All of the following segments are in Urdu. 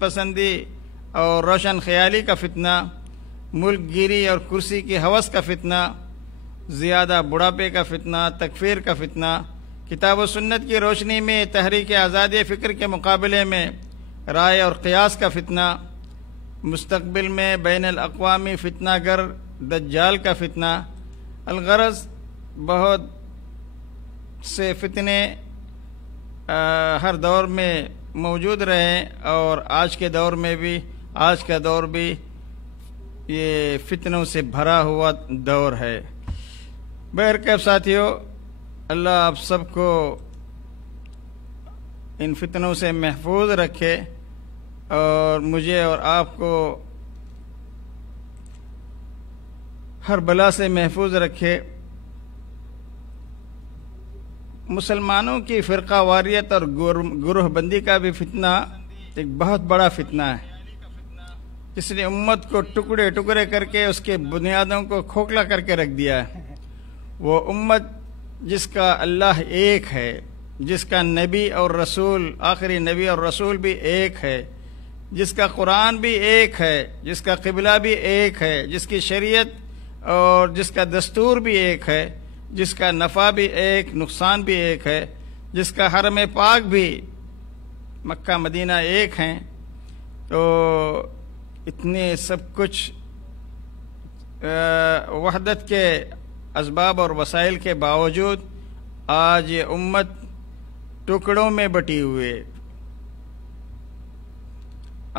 پسندی اور روشن خیالی کا فتنہ، ملک گیری اور کرسی کی ہوس کا فتنہ، زیادہ بڑھاپے کا فتنہ، تکفیر کا فتنہ، کتاب و سنت کی روشنی میں تحریک آزادی فکر کے مقابلے میں رائے اور قیاس کا فتنہ، مستقبل میں بین الاقوامی فتنہ گر دجال کا فتنہ۔ الغرض بہت سے فتنے ہر دور میں موجود رہے اور آج کا دور بھی یہ فتنوں سے بھرا ہوا دور ہے۔ بہرکیف ساتھیو، اللہ آپ سب کو ان فتنوں سے محفوظ رکھے اور مجھے اور آپ کو ہر بلا سے محفوظ رکھے۔ مسلمانوں کی فرقہ واریت اور گروہ بندی کا بھی فتنہ ایک بہت بڑا فتنہ ہے، جس نے امت کو ٹکڑے ٹکڑے کر کے اس کے بنیادوں کو کھوکھلا کر کے رکھ دیا ہے۔ وہ امت جس کا اللہ ایک ہے، جس کا نبی اور رسول، آخری نبی اور رسول بھی ایک ہے، جس کا قرآن بھی ایک ہے، جس کا قبلہ بھی ایک ہے، جس کی شریعت اور جس کا دستور بھی ایک ہے، جس کا نفع بھی ایک، نقصان بھی ایک ہے، جس کا حرم پاک بھی مکہ مدینہ ایک ہیں، تو اتنے سب کچھ وحدت کے اسباب اور وسائل کے باوجود آج یہ امت ٹکڑوں میں بٹی ہوئے،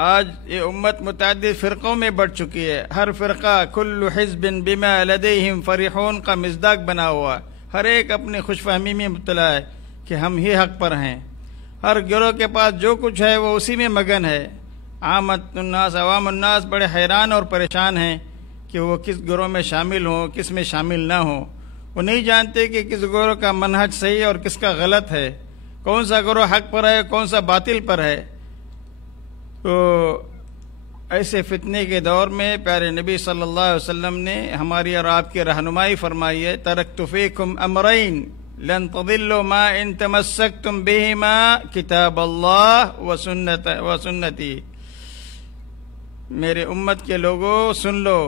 آج یہ امت متعدد فرقوں میں بٹ چکی ہے۔ ہر فرقہ کل حزب بما لدیہم فرحون کا مصداق بنا ہوا، ہر ایک اپنی خوش فہمی میں مبتلا ہے کہ ہم ہی حق پر ہیں۔ ہر گروہ کے پاس جو کچھ ہے وہ اسی میں مگن ہے۔ عوام الناس بڑے حیران اور پریشان ہیں کہ وہ کس گروہ میں شامل ہوں، کس میں شامل نہ ہوں۔ وہ نہیں جانتے کہ کس گروہ کا منہج صحیح اور کس کا غلط ہے، کون سا گروہ حق پر ہے، کون سا باطل پر ہے۔ تو ایسے فتنے کے دور میں پیارے نبی صلی اللہ علیہ وسلم نے ہماری اور آپ کی رہنمائی فرمائی ہے، ترکت فیکم امرین لن تضلوا ما ان تمسکتم بہما کتاب اللہ وسنتی۔ میرے امت کے لوگوں سن لو،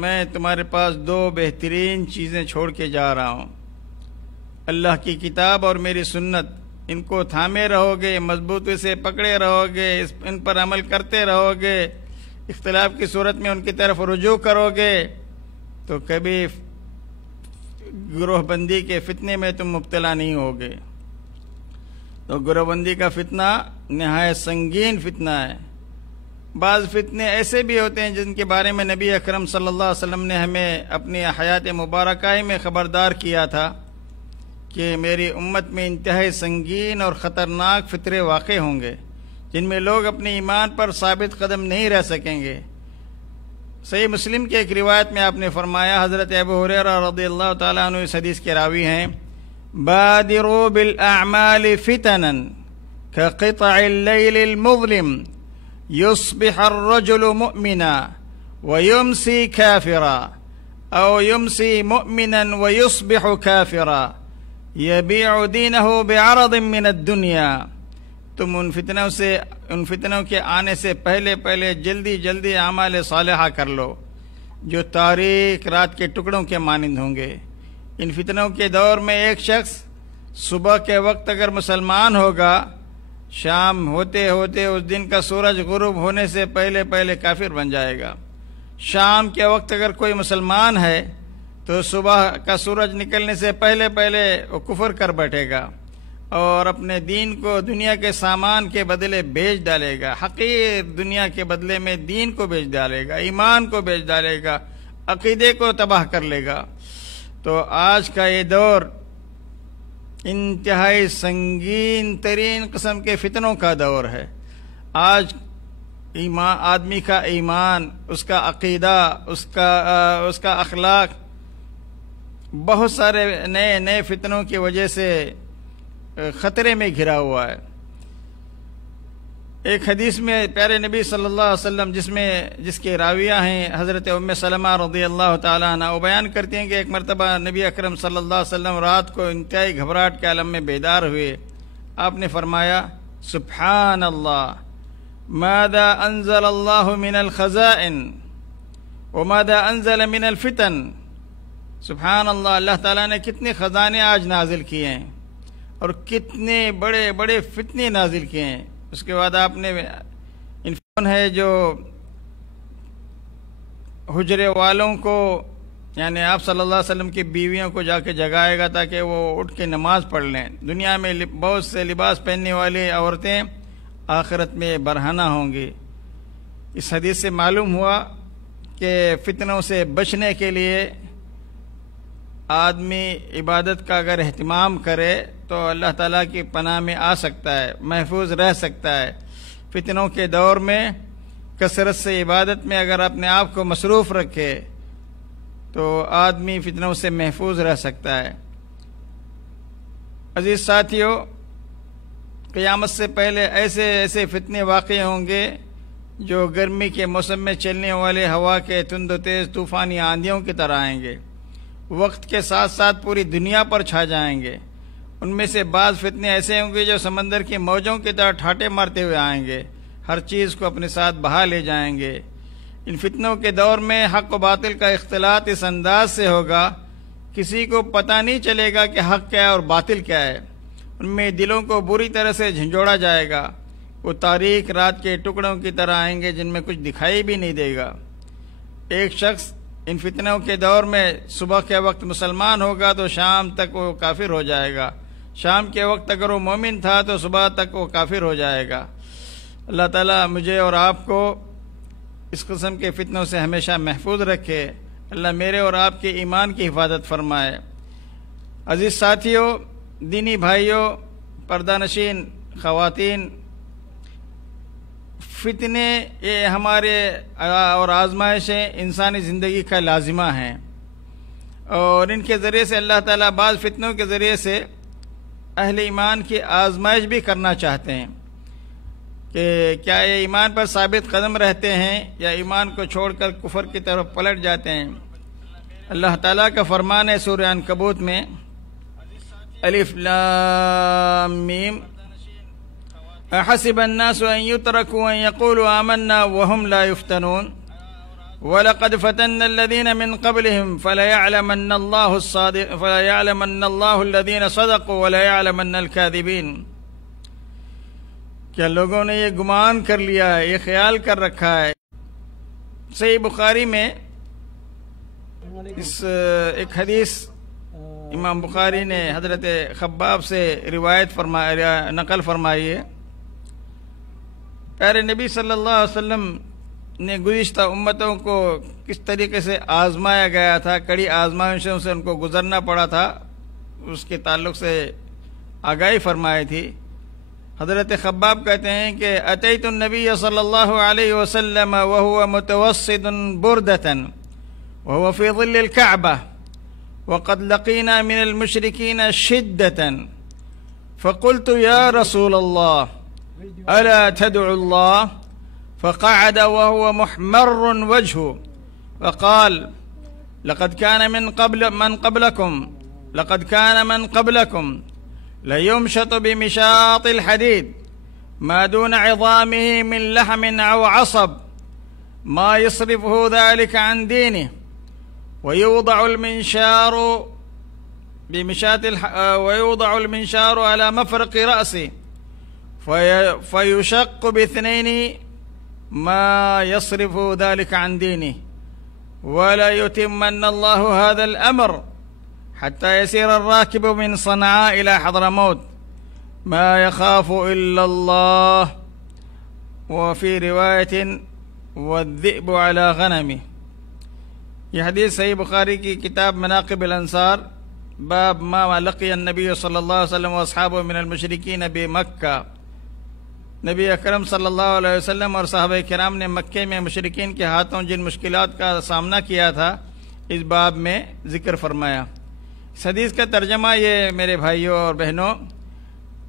میں تمہارے پاس دو بہترین چیزیں چھوڑ کے جا رہا ہوں، اللہ کی کتاب اور میری سنت۔ ان کو تھامے رہو گے، مضبوطی سے پکڑے رہو گے، ان پر عمل کرتے رہو گے، اختلاف کی صورت میں ان کی طرف رجوع کرو گے تو کبھی گروہ بندی کے فتنے میں تم مبتلا نہیں ہوگے۔ تو گروہ بندی کا فتنہ نہایت سنگین فتنہ ہے۔ بعض فتنے ایسے بھی ہوتے ہیں جن کے بارے میں نبی اکرم صلی اللہ علیہ وسلم نے ہمیں اپنی حیات مبارکہ میں خبردار کیا تھا کہ میری امت میں انتہائی سنگین اور خطرناک فتنے واقع ہوں گے، جن میں لوگ اپنے ایمان پر ثابت قدم نہیں رہ سکیں گے۔ صحیح مسلم کی ایک روایت میں آپ نے فرمایا، حضرت ابو ہریرہ رضی اللہ تعالیٰ عنہ اس حدیث کے راوی ہیں، بادروا بالاعمال فتنا كقطع الليل المظلم يصبح الرجل مؤمنا ويمسي كافرا او يمسي مؤمنا ويصبح كافرا يبيع دينه بعرض من الدنيا۔ تم ان فتنوں کے آنے سے پہلے جلدی اعمال صالحہ کر لو جو تاریک رات کے ٹکڑوں کے مانند ہوں گے۔ ان فتنوں کے دور میں ایک شخص صبح کے وقت اگر مسلمان ہوگا، شام ہوتے ہوتے اس دن کا سورج غروب ہونے سے پہلے کافر بن جائے گا۔ شام کے وقت اگر کوئی مسلمان ہے تو صبح کا سورج نکلنے سے پہلے وہ کفر کر بیٹھے گا اور اپنے دین کو دنیا کے سامان کے بدلے بیچ ڈالے گا، حقیر دنیا کے بدلے میں دین کو بیچ ڈالے گا، ایمان کو بیچ ڈالے گا، عقیدے کو تباہ کر لے گا۔ تو آج کا یہ دور انتہائی سنگین ترین قسم کے فتنوں کا دور ہے۔ آج آدمی کا ایمان، اس کا عقیدہ، اس کا اخلاق بہت سارے نئے فتنوں کی وجہ سے خطرے میں گھرا ہوا ہے۔ ایک حدیث میں پیارے نبی صلی اللہ علیہ وسلم جس کے راویہ ہیں حضرت ام سلمہ رضی اللہ تعالیٰ عنہ، وہ بیان کرتی ہیں کہ ایک مرتبہ نبی اکرم صلی اللہ علیہ وسلم رات کو انتہائی گھبراہٹ کے عالم میں بیدار ہوئے۔ آپ نے فرمایا، سبحان اللہ ماذا انزل اللہ من الخزائن وماذا انزل من الفتن. سبحان اللہ، اللہ تعالیٰ نے کتنے خزانے آج نازل کیے ہیں اور کتنے بڑے بڑے فتنے نازل کیے ہیں. اس کے بعد آپ نے انفون ہے جو حجرے والوں کو، یعنی آپ صلی اللہ علیہ وسلم کی بیویوں کو جا کے جگائے گا تاکہ وہ اٹھ کے نماز پڑھ لیں. دنیا میں بہت سے لباس پہننے والی عورتیں آخرت میں برہنہ ہوں گی. اس حدیث سے معلوم ہوا کہ فتنوں سے بچنے کے لیے آدمی عبادت کا اگر اہتمام کرے تو اللہ تعالیٰ کی پناہ میں آ سکتا ہے، محفوظ رہ سکتا ہے. فتنوں کے دور میں کثرت سے عبادت میں اگر اپنے آپ کو مصروف رکھے تو آدمی فتنوں سے محفوظ رہ سکتا ہے. عزیز ساتھیو، قیامت سے پہلے ایسے ایسے فتنے واقع ہوں گے جو گرمی کے موسم میں چلنے والے ہوا کے تند و تیز طوفانی آندھیوں کی طرح آئیں گے. وقت کے ساتھ ساتھ پوری دنیا پر چھا جائیں گے. ان میں سے بعض فتنے ایسے ہوں گے جو سمندر کی موجوں کی طرح ٹھاٹے مارتے ہوئے آئیں گے، ہر چیز کو اپنے ساتھ بہا لے جائیں گے. ان فتنوں کے دور میں حق و باطل کا اختلاط اس انداز سے ہوگا کسی کو پتہ نہیں چلے گا کہ حق کیا ہے اور باطل کیا ہے. ان میں دلوں کو بری طرح سے جھنجھوڑا جائے گا. وہ تاریک رات کے ٹکڑوں کی طرح آئیں گے جن میں کچھ دکھائی بھی نہیں دے گا. ایک شخص ان فتنوں کے دور میں صبح کے وقت مسلمان ہوگا تو شام تک وہ کافر ہو جائے گا. شام کے وقت اگر وہ مومن تھا تو صبح تک وہ کافر ہو جائے گا. اللہ تعالیٰ مجھے اور آپ کو اس قسم کے فتنوں سے ہمیشہ محفوظ رکھے. اللہ میرے اور آپ کے ایمان کی حفاظت فرمائے. عزیز ساتھیو، دینی بھائیوں، پردہ نشین خواتین، فتنے یہ ہمارے اور آزمائشیں انسانی زندگی کا لازمہ ہیں، اور ان کے ذریعے سے اللہ تعالیٰ بعض فتنوں کے ذریعے سے اہل ایمان کی آزمائش بھی کرنا چاہتے ہیں کہ کیا یہ ایمان پر ثابت قدم رہتے ہیں یا ایمان کو چھوڑ کر کفر کی طرف پلٹ جاتے ہیں. اللہ تعالیٰ کا فرمان ہے سورہ عنکبوت میں، الف لام میم احسب الناس ان يتركوا ان يقولوا آمنا وهم لا يفتنون وَلَقَدْ فَتَنَّ الَّذِينَ مِنْ قَبْلِهِمْ فَلَيَعْلَمَنَّ اللَّهُ الَّذِينَ صَدَقُوا وَلَيَعْلَمَنَّ الْكَاذِبِينَ. کیا لوگوں نے یہ گمان کر لیا ہے، یہ خیال کر رکھا ہے. صحیح بخاری میں اس ایک حدیث امام بخاری نے حضرت خباب سے نقل فرمائی ہے. پیارے نبی صلی اللہ علیہ وسلم نے گزشتہ امتوں کو کس طریقے سے آزمایا گیا تھا، کڑی آزمائشوں سے ان کو گزرنا پڑا تھا، اس کے تعلق سے آگاہی فرمائی تھی. حضرت خباب کہتے ہیں کہ اتیت النبی صلی اللہ علیہ وسلم وهو متوسد بردة وهو في ظل الكعبة وقد لقينا من المشركين شدة فقلت يا رسول الله ألا تدعو الله فقعد وهو محمر وجهه فقال لقد كان من قبلكم ليمشط بمشاط الحديد ما دون عظامه من لحم أو عصب ما يصرفه ذلك عن دينه ويوضع المنشار على مفرق رأسه فيشق باثنين ما يصرف ذلك عن دينه ولا يتمن الله هذا الأمر حتى يسير الراكب من صنعاء إلى حضرموت ما يخاف إلا الله وفي رواية والذئب على غنمه. یہ حدیث صحیح بخاری کی کتاب مناقب الانصار باب ما لقي النبي صلی اللہ علیہ وسلم واصحابه من المشرکین بمکہ. نبی اکرم صلی اللہ علیہ وسلم اور صحابہ کرام نے مکے میں مشرکین کے ہاتھوں جن مشکلات کا سامنا کیا تھا اس باب میں ذکر فرمایا. اس حدیث کا ترجمہ یہ میرے بھائیوں اور بہنوں،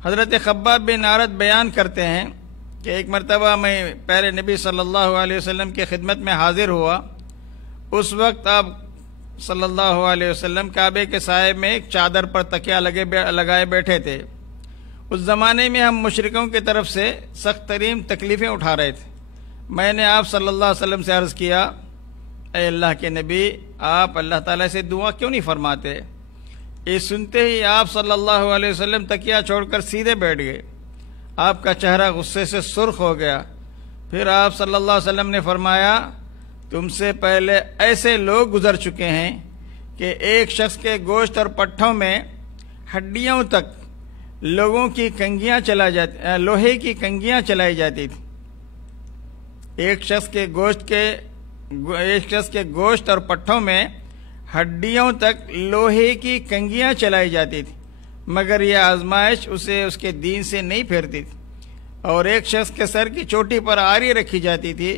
حضرت خباب بن عارت بیان کرتے ہیں کہ ایک مرتبہ میں پیارے نبی صلی اللہ علیہ وسلم کی خدمت میں حاضر ہوا. اس وقت آپ صلی اللہ علیہ وسلم کعبے کے سائے میں ایک چادر پر تکیہ لگائے بیٹھے تھے. اس زمانے میں ہم مشرکوں کی طرف سے سخت ترین تکلیفیں اٹھا رہے تھے۔ میں نے آپ صلی اللہ علیہ وسلم سے عرض کیا، اے اللہ کے نبی، آپ اللہ تعالیٰ سے دعا کیوں نہیں فرماتے؟ یہ سنتے ہی آپ صلی اللہ علیہ وسلم تکیہ چھوڑ کر سیدھے بیٹھ گئے۔ آپ کا چہرہ غصے سے سرخ ہو گیا۔ پھر آپ صلی اللہ علیہ وسلم نے فرمایا، تم سے پہلے ایسے لوگ گزر چکے ہیں کہ ایک شخص کے گوشت اور پٹھوں میں ہڈیوں تک لوہے کی کنگیاں چلائی جاتی تھی۔ ایک شخص کے گوشت اور پٹھوں میں ہڈیوں تک لوہے کی کنگیاں چلائی جاتی تھی، مگر یہ آزمائش اسے اس کے دین سے نہیں پھیرتی تھی۔ اور ایک شخص کے سر کی چوٹی پر آری رکھی جاتی تھی،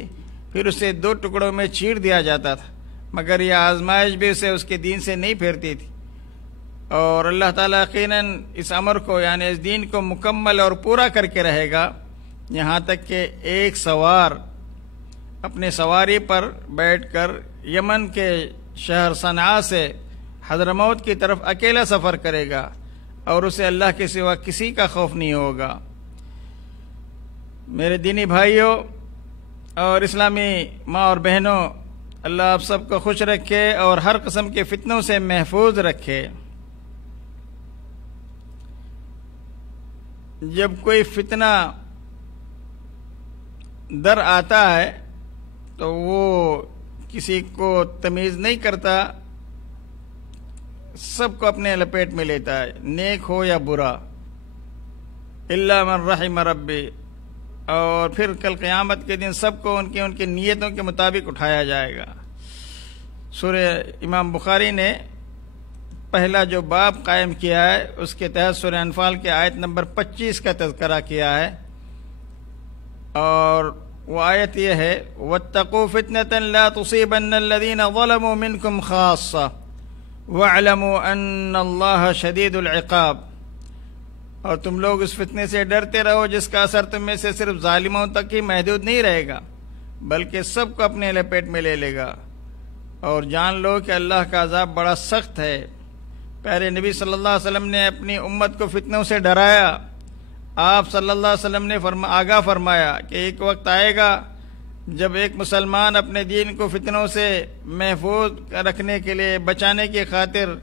پھر اسے 2 ٹکڑوں میں چیر دیا جاتا تھا، مگر یہ آزمائش بھی اسے اس کے دین سے نہیں پھیرتی تھی۔ اور اللہ تعالیٰ یقیناً اس امر کو یعنی اس دین کو مکمل اور پورا کر کے رہے گا، یہاں تک کہ ایک سوار اپنے سواری پر بیٹھ کر یمن کے شہر صنعاء سے حضرموت کی طرف اکیلا سفر کرے گا اور اسے اللہ کے سوا کسی کا خوف نہیں ہوگا۔ میرے دینی بھائیوں اور اسلامی ماں اور بہنوں، اللہ آپ سب کو خوش رکھے اور ہر قسم کے فتنوں سے محفوظ رکھے۔ جب کوئی فتنہ در آتا ہے تو وہ کسی کو تمیز نہیں کرتا، سب کو اپنے لپیٹ میں لیتا ہے، نیک ہو یا برا، الا من رحم ربی۔ اور پھر کل قیامت کے دن سب کو ان کی نیتوں کے مطابق اٹھایا جائے گا۔ سورہ امام بخاری نے پہلا جو باب قائم کیا ہے اس کے تحت سورہ انفال کے آیت نمبر 25 کا تذکرہ کیا ہے، اور وہ آیت یہ ہے، وَاتَّقُوا فِتْنَةً لَا تُصِيبَنَّ الَّذِينَ ظَلَمُوا مِنْكُمْ خَاصَّةً وَاعْلَمُوا أَنَّ اللَّهَ شَدِيدُ الْعِقَابِ۔ اور تم لوگ اس فتنے سے ڈرتے رہو جس کا اثر تم میں سے صرف ظالموں تک ہی محدود نہیں رہے گا بلکہ سب کو اپنے لپیٹ میں لے لے گا، اور جان لو کہ اللہ کا عذاب بڑا سخت ہے۔ پیارے نبی صلی اللہ علیہ وسلم نے اپنی امت کو فتنوں سے ڈرایا۔ آپ صلی اللہ علیہ وسلم نے آگاہ فرمایا کہ ایک وقت آئے گا جب ایک مسلمان اپنے دین کو فتنوں سے محفوظ رکھنے کے لیے بچانے کی خاطر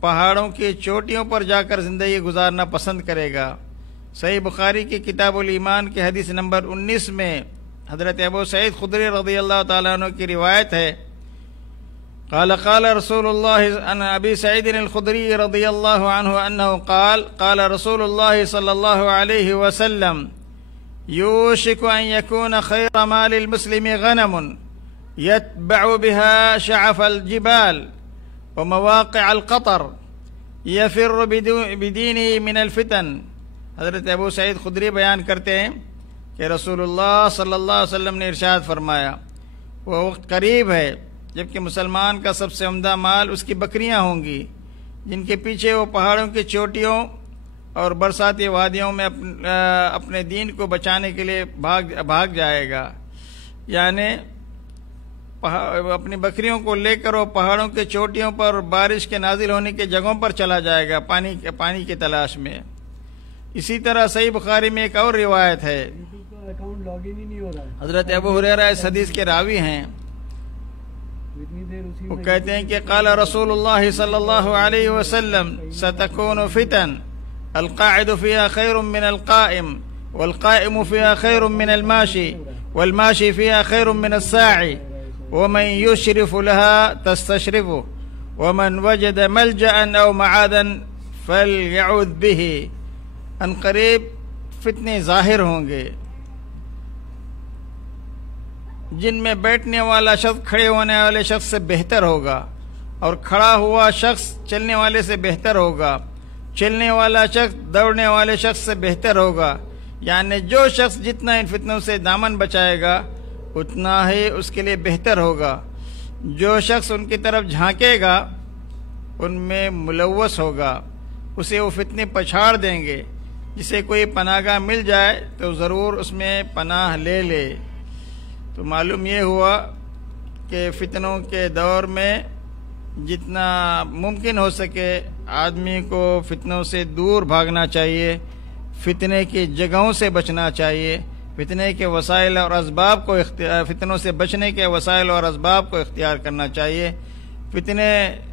پہاڑوں کی چوٹیوں پر جا کر زندگی گزارنا پسند کرے گا۔ صحیح بخاری کی کتاب الایمان کے حدیث نمبر 19 میں حضرت ابو سعید خدری رضی اللہ تعالیٰ عنہ کی روایت ہے، قال قال رسول اللہ عن ابی سعید الخدری رضی اللہ عنہ انہ قال قال رسول اللہ صلی اللہ علیہ وسلم یوشک ان یکون خیر مال المسلم غنم یتبع بها شعف الجبال ومواقع القطر یفر بدینی من الفتن۔ حضرت ابو سعید خدری بیان کرتے ہیں کہ رسول اللہ صلی اللہ علیہ وسلم نے ارشاد فرمایا، وہ وقت قریب ہے جبکہ مسلمان کا سب سے عمدہ مال اس کی بکریاں ہوں گی، جن کے پیچھے وہ پہاڑوں کی چوٹیوں اور برساتی وادیوں میں اپنے دین کو بچانے کے لیے بھاگ جائے گا، یعنی اپنی بکریوں کو لے کر وہ پہاڑوں کے چوٹیوں پر بارش کے نازل ہونے کی جگہوں پر چلا جائے گا پانی کی تلاش میں۔ اسی طرح صحیح بخاری میں ایک اور روایت ہے، حضرت ابو ہریرہ اس حدیث کے راوی ہیں، وہ کہتے ہیں کہ قال رسول اللہ صلی اللہ علیہ وسلم ستكون فتن القاعد فيها خير من القائم والقائم فيها خير من الماشي والماشي فيها خير من الساعي ومن يشرف لها تستشرفه ومن وجد ملجأ أو معادا فليعوذ به۔ ان قریب فتنے ظاہر ہوں گے جن میں بیٹھنے والا شخص کھڑے ہونے والے شخص سے بہتر ہوگا، اور کھڑا ہوا شخص چلنے والے سے بہتر ہوگا، چلنے والا شخص دوڑنے والے شخص سے بہتر ہوگا، یعنی جو شخص جتنا ان فتنوں سے دامن بچائے گا اتنا ہی اس کے لیے بہتر ہوگا۔ جو شخص ان کی طرف جھانکے گا ان میں ملوث ہوگا، اسے وہ فتنے پچھاڑ دیں گے۔ جسے کوئی پناہ گاہ مل جائے تو ضرور اس میں پناہ لے لے۔ تو معلوم یہ ہوا کہ فتنوں کے دور میں جتنا ممکن ہو سکے آدمی کو فتنوں سے دور بھاگنا چاہیے، فتنے کی جگہوں سے بچنا چاہیے، فتنے کے وسائل اور اسباب کو فتنوں سے بچنے کے وسائل اور اسباب کو اختیار کرنا چاہیے، فتنے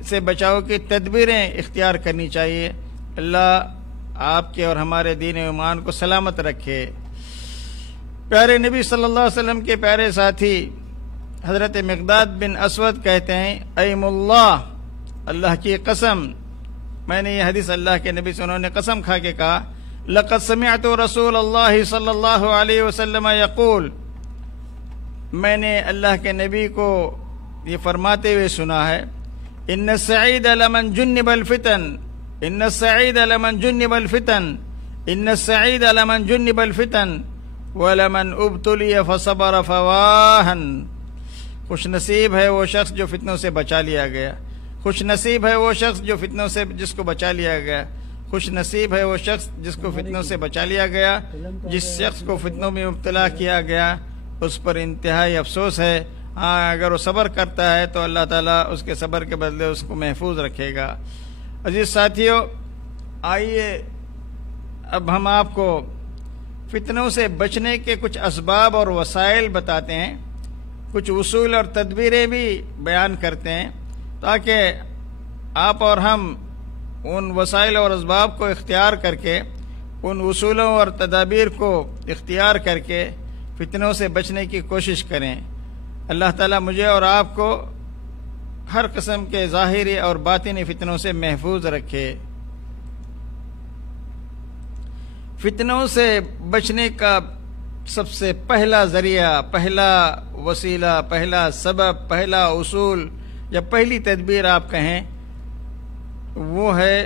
سے بچاؤ کی تدبیریں اختیار کرنی چاہیے۔ اللہ آپ کے اور ہمارے دین و ایمان کو سلامت رکھے۔ پیارے نبی صلی اللہ علیہ وسلم کے پیارے ساتھی حضرت مقداد بن اسود کہتے ہیں، ایم اللہ، اللہ کی قسم، میں نے یہ حدیث اللہ کے نبی سے انہوں نے قسم کھا کے کہا، لقد سمعت رسول اللہ صلی اللہ علیہ وسلم یقول، میں نے اللہ کے نبی کو یہ فرماتے ہوئے سنا ہے، ان السعید لمن جنب الفتن، ان السعید لمن جنب الفتن، ان السعید لمن جنب الفتن ولمن ابتلی فصبر فواہن، خوش نصیب ہے وہ شخص جو فتنوں سے بچا لیا گیا، خوش نصیب ہے وہ شخص جو فتنوں سے جس کو بچا لیا گیا، خوش نصیب ہے وہ شخص جس کو فتنوں سے بچا لیا گیا، جس شخص کو فتنوں میں مبتلا کیا گیا اس پر انتہائی افسوس ہے۔ ہاں اگر وہ صبر کرتا ہے تو اللہ تعالیٰ اس کے صبر کے بدلے اس کو محفوظ رکھے گا۔ عزیز ساتھیو، آئیے اب ہم آپ کو فتنوں سے بچنے کے کچھ اسباب اور وسائل بتاتے ہیں، کچھ اصول اور تدبیریں بھی بیان کرتے ہیں تاکہ آپ اور ہم ان وسائل اور اسباب کو اختیار کر کے، ان اصولوں اور تدابیر کو اختیار کر کے فتنوں سے بچنے کی کوشش کریں۔ اللہ تعالیٰ مجھے اور آپ کو ہر قسم کے ظاہری اور باطنی فتنوں سے محفوظ رکھے۔ فتنوں سے بچنے کا سب سے پہلا ذریعہ، پہلا وسیلہ، پہلا سبب، پہلا اصول یا پہلی تدبیر آپ کہیں، وہ ہے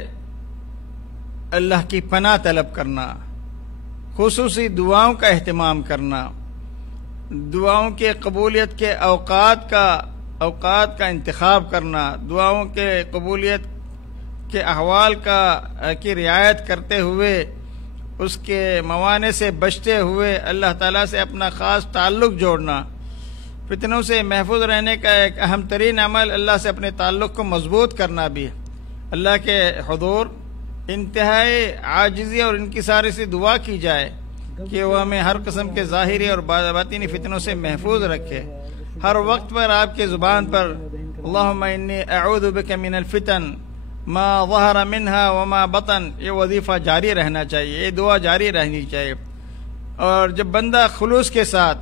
اللہ کی پناہ طلب کرنا، خصوصی دعاؤں کا اہتمام کرنا، دعاؤں کے قبولیت کے اوقات کا انتخاب کرنا، دعاؤں کے قبولیت کے احوال کی رعایت کرتے ہوئے، اس کے موانع سے بچتے ہوئے اللہ تعالیٰ سے اپنا خاص تعلق جوڑنا۔ فتنوں سے محفوظ رہنے کا ایک اہم ترین عمل اللہ سے اپنے تعلق کو مضبوط کرنا بھی ہے۔ اللہ کے حضور انتہائی عاجزی اور انکساری سے دعا کی جائے کہ وہ ہمیں ہر قسم کے ظاہری اور باطنی فتنوں سے محفوظ رکھے۔ ہر وقت پر آپ کے زبان پر اللہم انی اعوذ بک من الفتن ما ظہر منہا وما بطن، یہ وظیفہ جاری رہنا چاہیے، یہ دعا جاری رہنی چاہیے۔ اور جب بندہ خلوص کے ساتھ،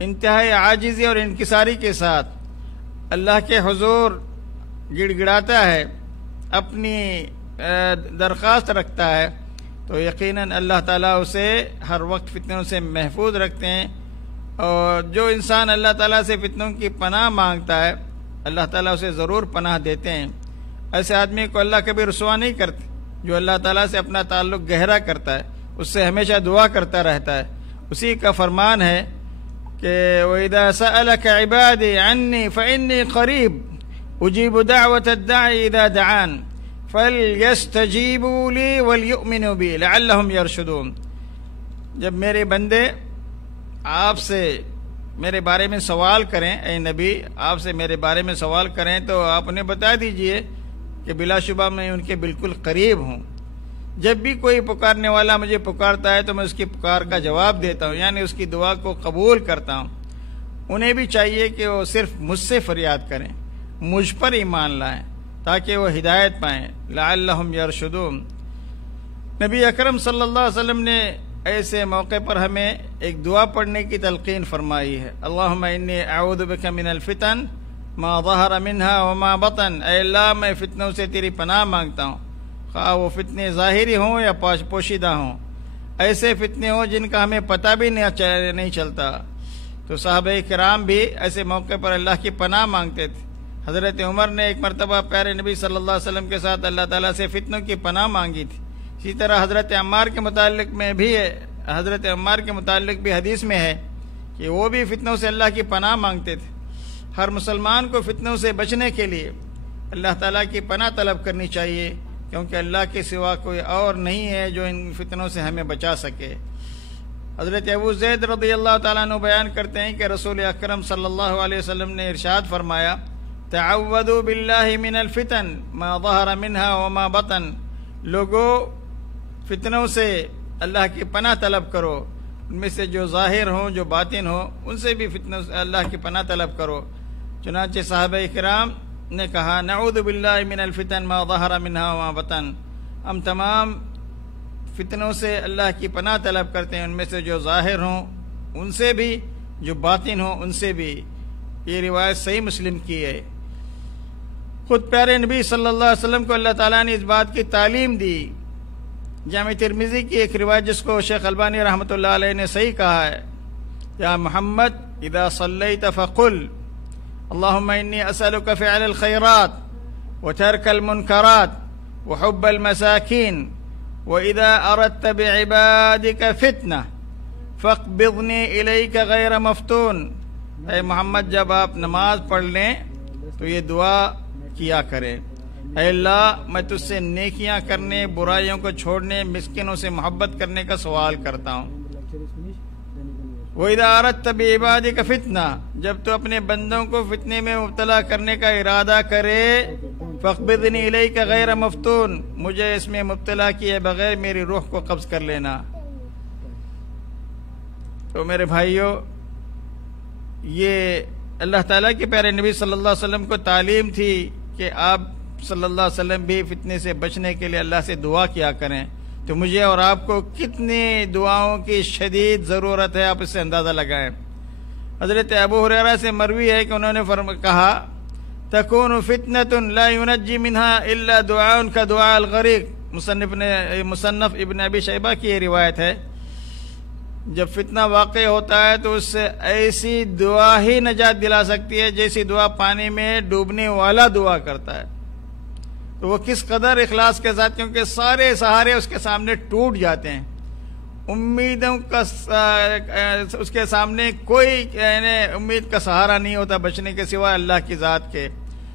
انتہائی عاجزی اور انکساری کے ساتھ اللہ کے حضور گڑ گڑاتا ہے، اپنی درخواست رکھتا ہے، تو یقیناً اللہ تعالیٰ اسے ہر وقت فتنوں سے محفوظ رکھتے ہیں۔ اور جو انسان اللہ تعالیٰ سے فتنوں کی پناہ مانگتا ہے، اللہ تعالیٰ اسے ضرور پناہ دیتے ہیں۔ ایسے آدمی کو اللہ کبھی رسوا نہیں کرتے، جو اللہ تعالیٰ سے اپنا تعلق گہرا کرتا ہے، اس سے ہمیشہ دعا کرتا رہتا ہے۔ اسی کا فرمان ہے کہ وَإِذَا سَأَلَكَ عِبَادِي عَنِّي فَإِنِّي قَرِيبٌ أُجِيبُ دَعْوَةَ الدَّاعِ إِذَا دَعَانِ فَلْيَسْتَجِيبُوا لِي وَلْيُؤْمِنُوا بِي لَعَلَّهُمْ يَرْشُدُونَ۔ جب میرے بندے آپ سے میرے بارے میں سوال کریں، اے نبی آپ سے میرے بارے میں سوال کریں تو آپ انہیں بتا دیجئے کہ بلا شبہ میں ان کے بالکل قریب ہوں۔ جب بھی کوئی پکارنے والا مجھے پکارتا ہے تو میں اس کی پکار کا جواب دیتا ہوں، یعنی اس کی دعا کو قبول کرتا ہوں۔ انہیں بھی چاہیے کہ وہ صرف مجھ سے فریاد کریں، مجھ پر ایمان لائیں تاکہ وہ ہدایت پائیں۔ لعلہم یرشدون۔ نبی اکرم صلی اللہ علیہ وسلم نے ایسے موقع پر ہمیں ایک دعا پڑھنے کی تلقین فرمائی ہے، اللہم انی اعوذ بک من الفتن ما ظہر منہا وما بطن، اے اللہ میں فتنوں سے تیری پناہ مانگتا ہوں، خواہ وہ فتنے ظاہری ہوں یا پوشیدہ ہوں، ایسے فتنے ہوں جن کا ہمیں پتہ بھی نہیں چلتا۔ تو صحابہ کرام بھی ایسے موقع پر اللہ کی پناہ مانگتے تھے۔ حضرت عمر نے ایک مرتبہ پیارے نبی صلی اللہ علیہ وسلم کے ساتھ اللہ تعالیٰ سے فتنوں کی پناہ مانگی تھی۔ اسی طرح حضرت عمار کے متعلق بھی حدیث میں ہے کہ وہ بھی فتنوں سے اللہ کی پناہ مانگتے تھے۔ ہر مسلمان کو فتنوں سے بچنے کے لیے اللہ تعالیٰ کی پناہ طلب کرنی چاہیے، کیونکہ اللہ کے سوا کوئی اور نہیں ہے جو ان فتنوں سے ہمیں بچا سکے۔ حضرت ابو زید رضی اللہ تعالیٰ عنہ بیان کرتے ہیں کہ رسول اکرم صلی اللہ علیہ وسلم نے ارشاد فرمایا، تعوذوا باللہ من الفتن ما ظہر منہا وما بطن، لوگو فتنوں سے اللہ کی پناہ طلب کرو، ان میں سے جو ظاہر ہوں جو باطن ہوں ان سے بھی فتنوں سے اللہ کی پناہ طلب کرو۔ چنانچہ صحابہ کرام نے کہا نعوذ باللہ من الفتن ما ظہر منها وما بطن، ہم تمام فتنوں سے اللہ کی پناہ طلب کرتے ہیں، ان میں سے جو ظاہر ہوں ان سے بھی، جو باطن ہوں ان سے بھی۔ یہ روایت صحیح مسلم کی ہے۔ خود پیارے نبی صلی اللہ علیہ وسلم کو اللہ تعالیٰ نے اس بات کی تعلیم دی۔ جامع ترمذی کی ایک روایت جس کو شیخ البانی رحمۃ اللہ علیہ نے صحیح کہا ہے، یا محمد اذا صلیت فقل اللہم انی اسألک فعل الخیرات وترک المنکرات وحب المساکین وَإِذَا أَرَدْتَ بِعِبَادِكَ فِتْنَةً فَاقْبِضْنِي إِلَيْكَ غَيْرَ مَفْتُونٍ۔ اے محمد جب آپ نماز پڑھ لیں تو یہ دعا کیا کریں، اے اللہ میں تجھ سے نیکیاں کرنے، برائیوں کو چھوڑنے، مسکینوں سے محبت کرنے کا سوال کرتا ہوں۔ وَإِذَا أَرَدْتَ بِعِبَادِكَ فِتْنَةً، جب تو اپنے بندوں کو فتنے میں مبتلا کرنے کا ارادہ کرے، فَاقْبِضْنِي إِلَيْكَ غَيْرَ مَفْتُونٍ، مجھے اس میں مبتلا کیے بغیر میری روح کو قبض کر لینا۔ تو میرے بھائیوں، یہ اللہ تعالیٰ کے پیارے نبی صلی اللہ علیہ وسلم کو تعلیم تھی کہ آپ صلی اللہ علیہ وسلم بھی فتنے سے بچنے کے لیے اللہ سے دعا کیا کریں۔ تو مجھے اور آپ کو کتنی دعاؤں کی شدید ضرورت ہے، آپ اس سے اندازہ لگائیں۔ حضرت ابو ہریرہ سے مروی ہے کہ انہوں نے کہا تکون فتنۃ لا ينجی منها الا دعاء كدعاء الغریق، مصنف ابن ابی شیبہ کی یہ روایت ہے۔ جب فتنہ واقع ہوتا ہے تو اس سے ایسی دعا ہی نجات دلا سکتی ہے جیسی دعا پانی میں ڈوبنے والا دعا کرتا ہے۔ تو وہ کس قدر اخلاص کے ساتھ، کیونکہ سارے سہارے اس کے سامنے ٹوٹ جاتے ہیں، امیدوں کا اس کے سامنے کوئی امید کا سہارا نہیں ہوتا بچنے کے سوا اللہ کی ذات کے۔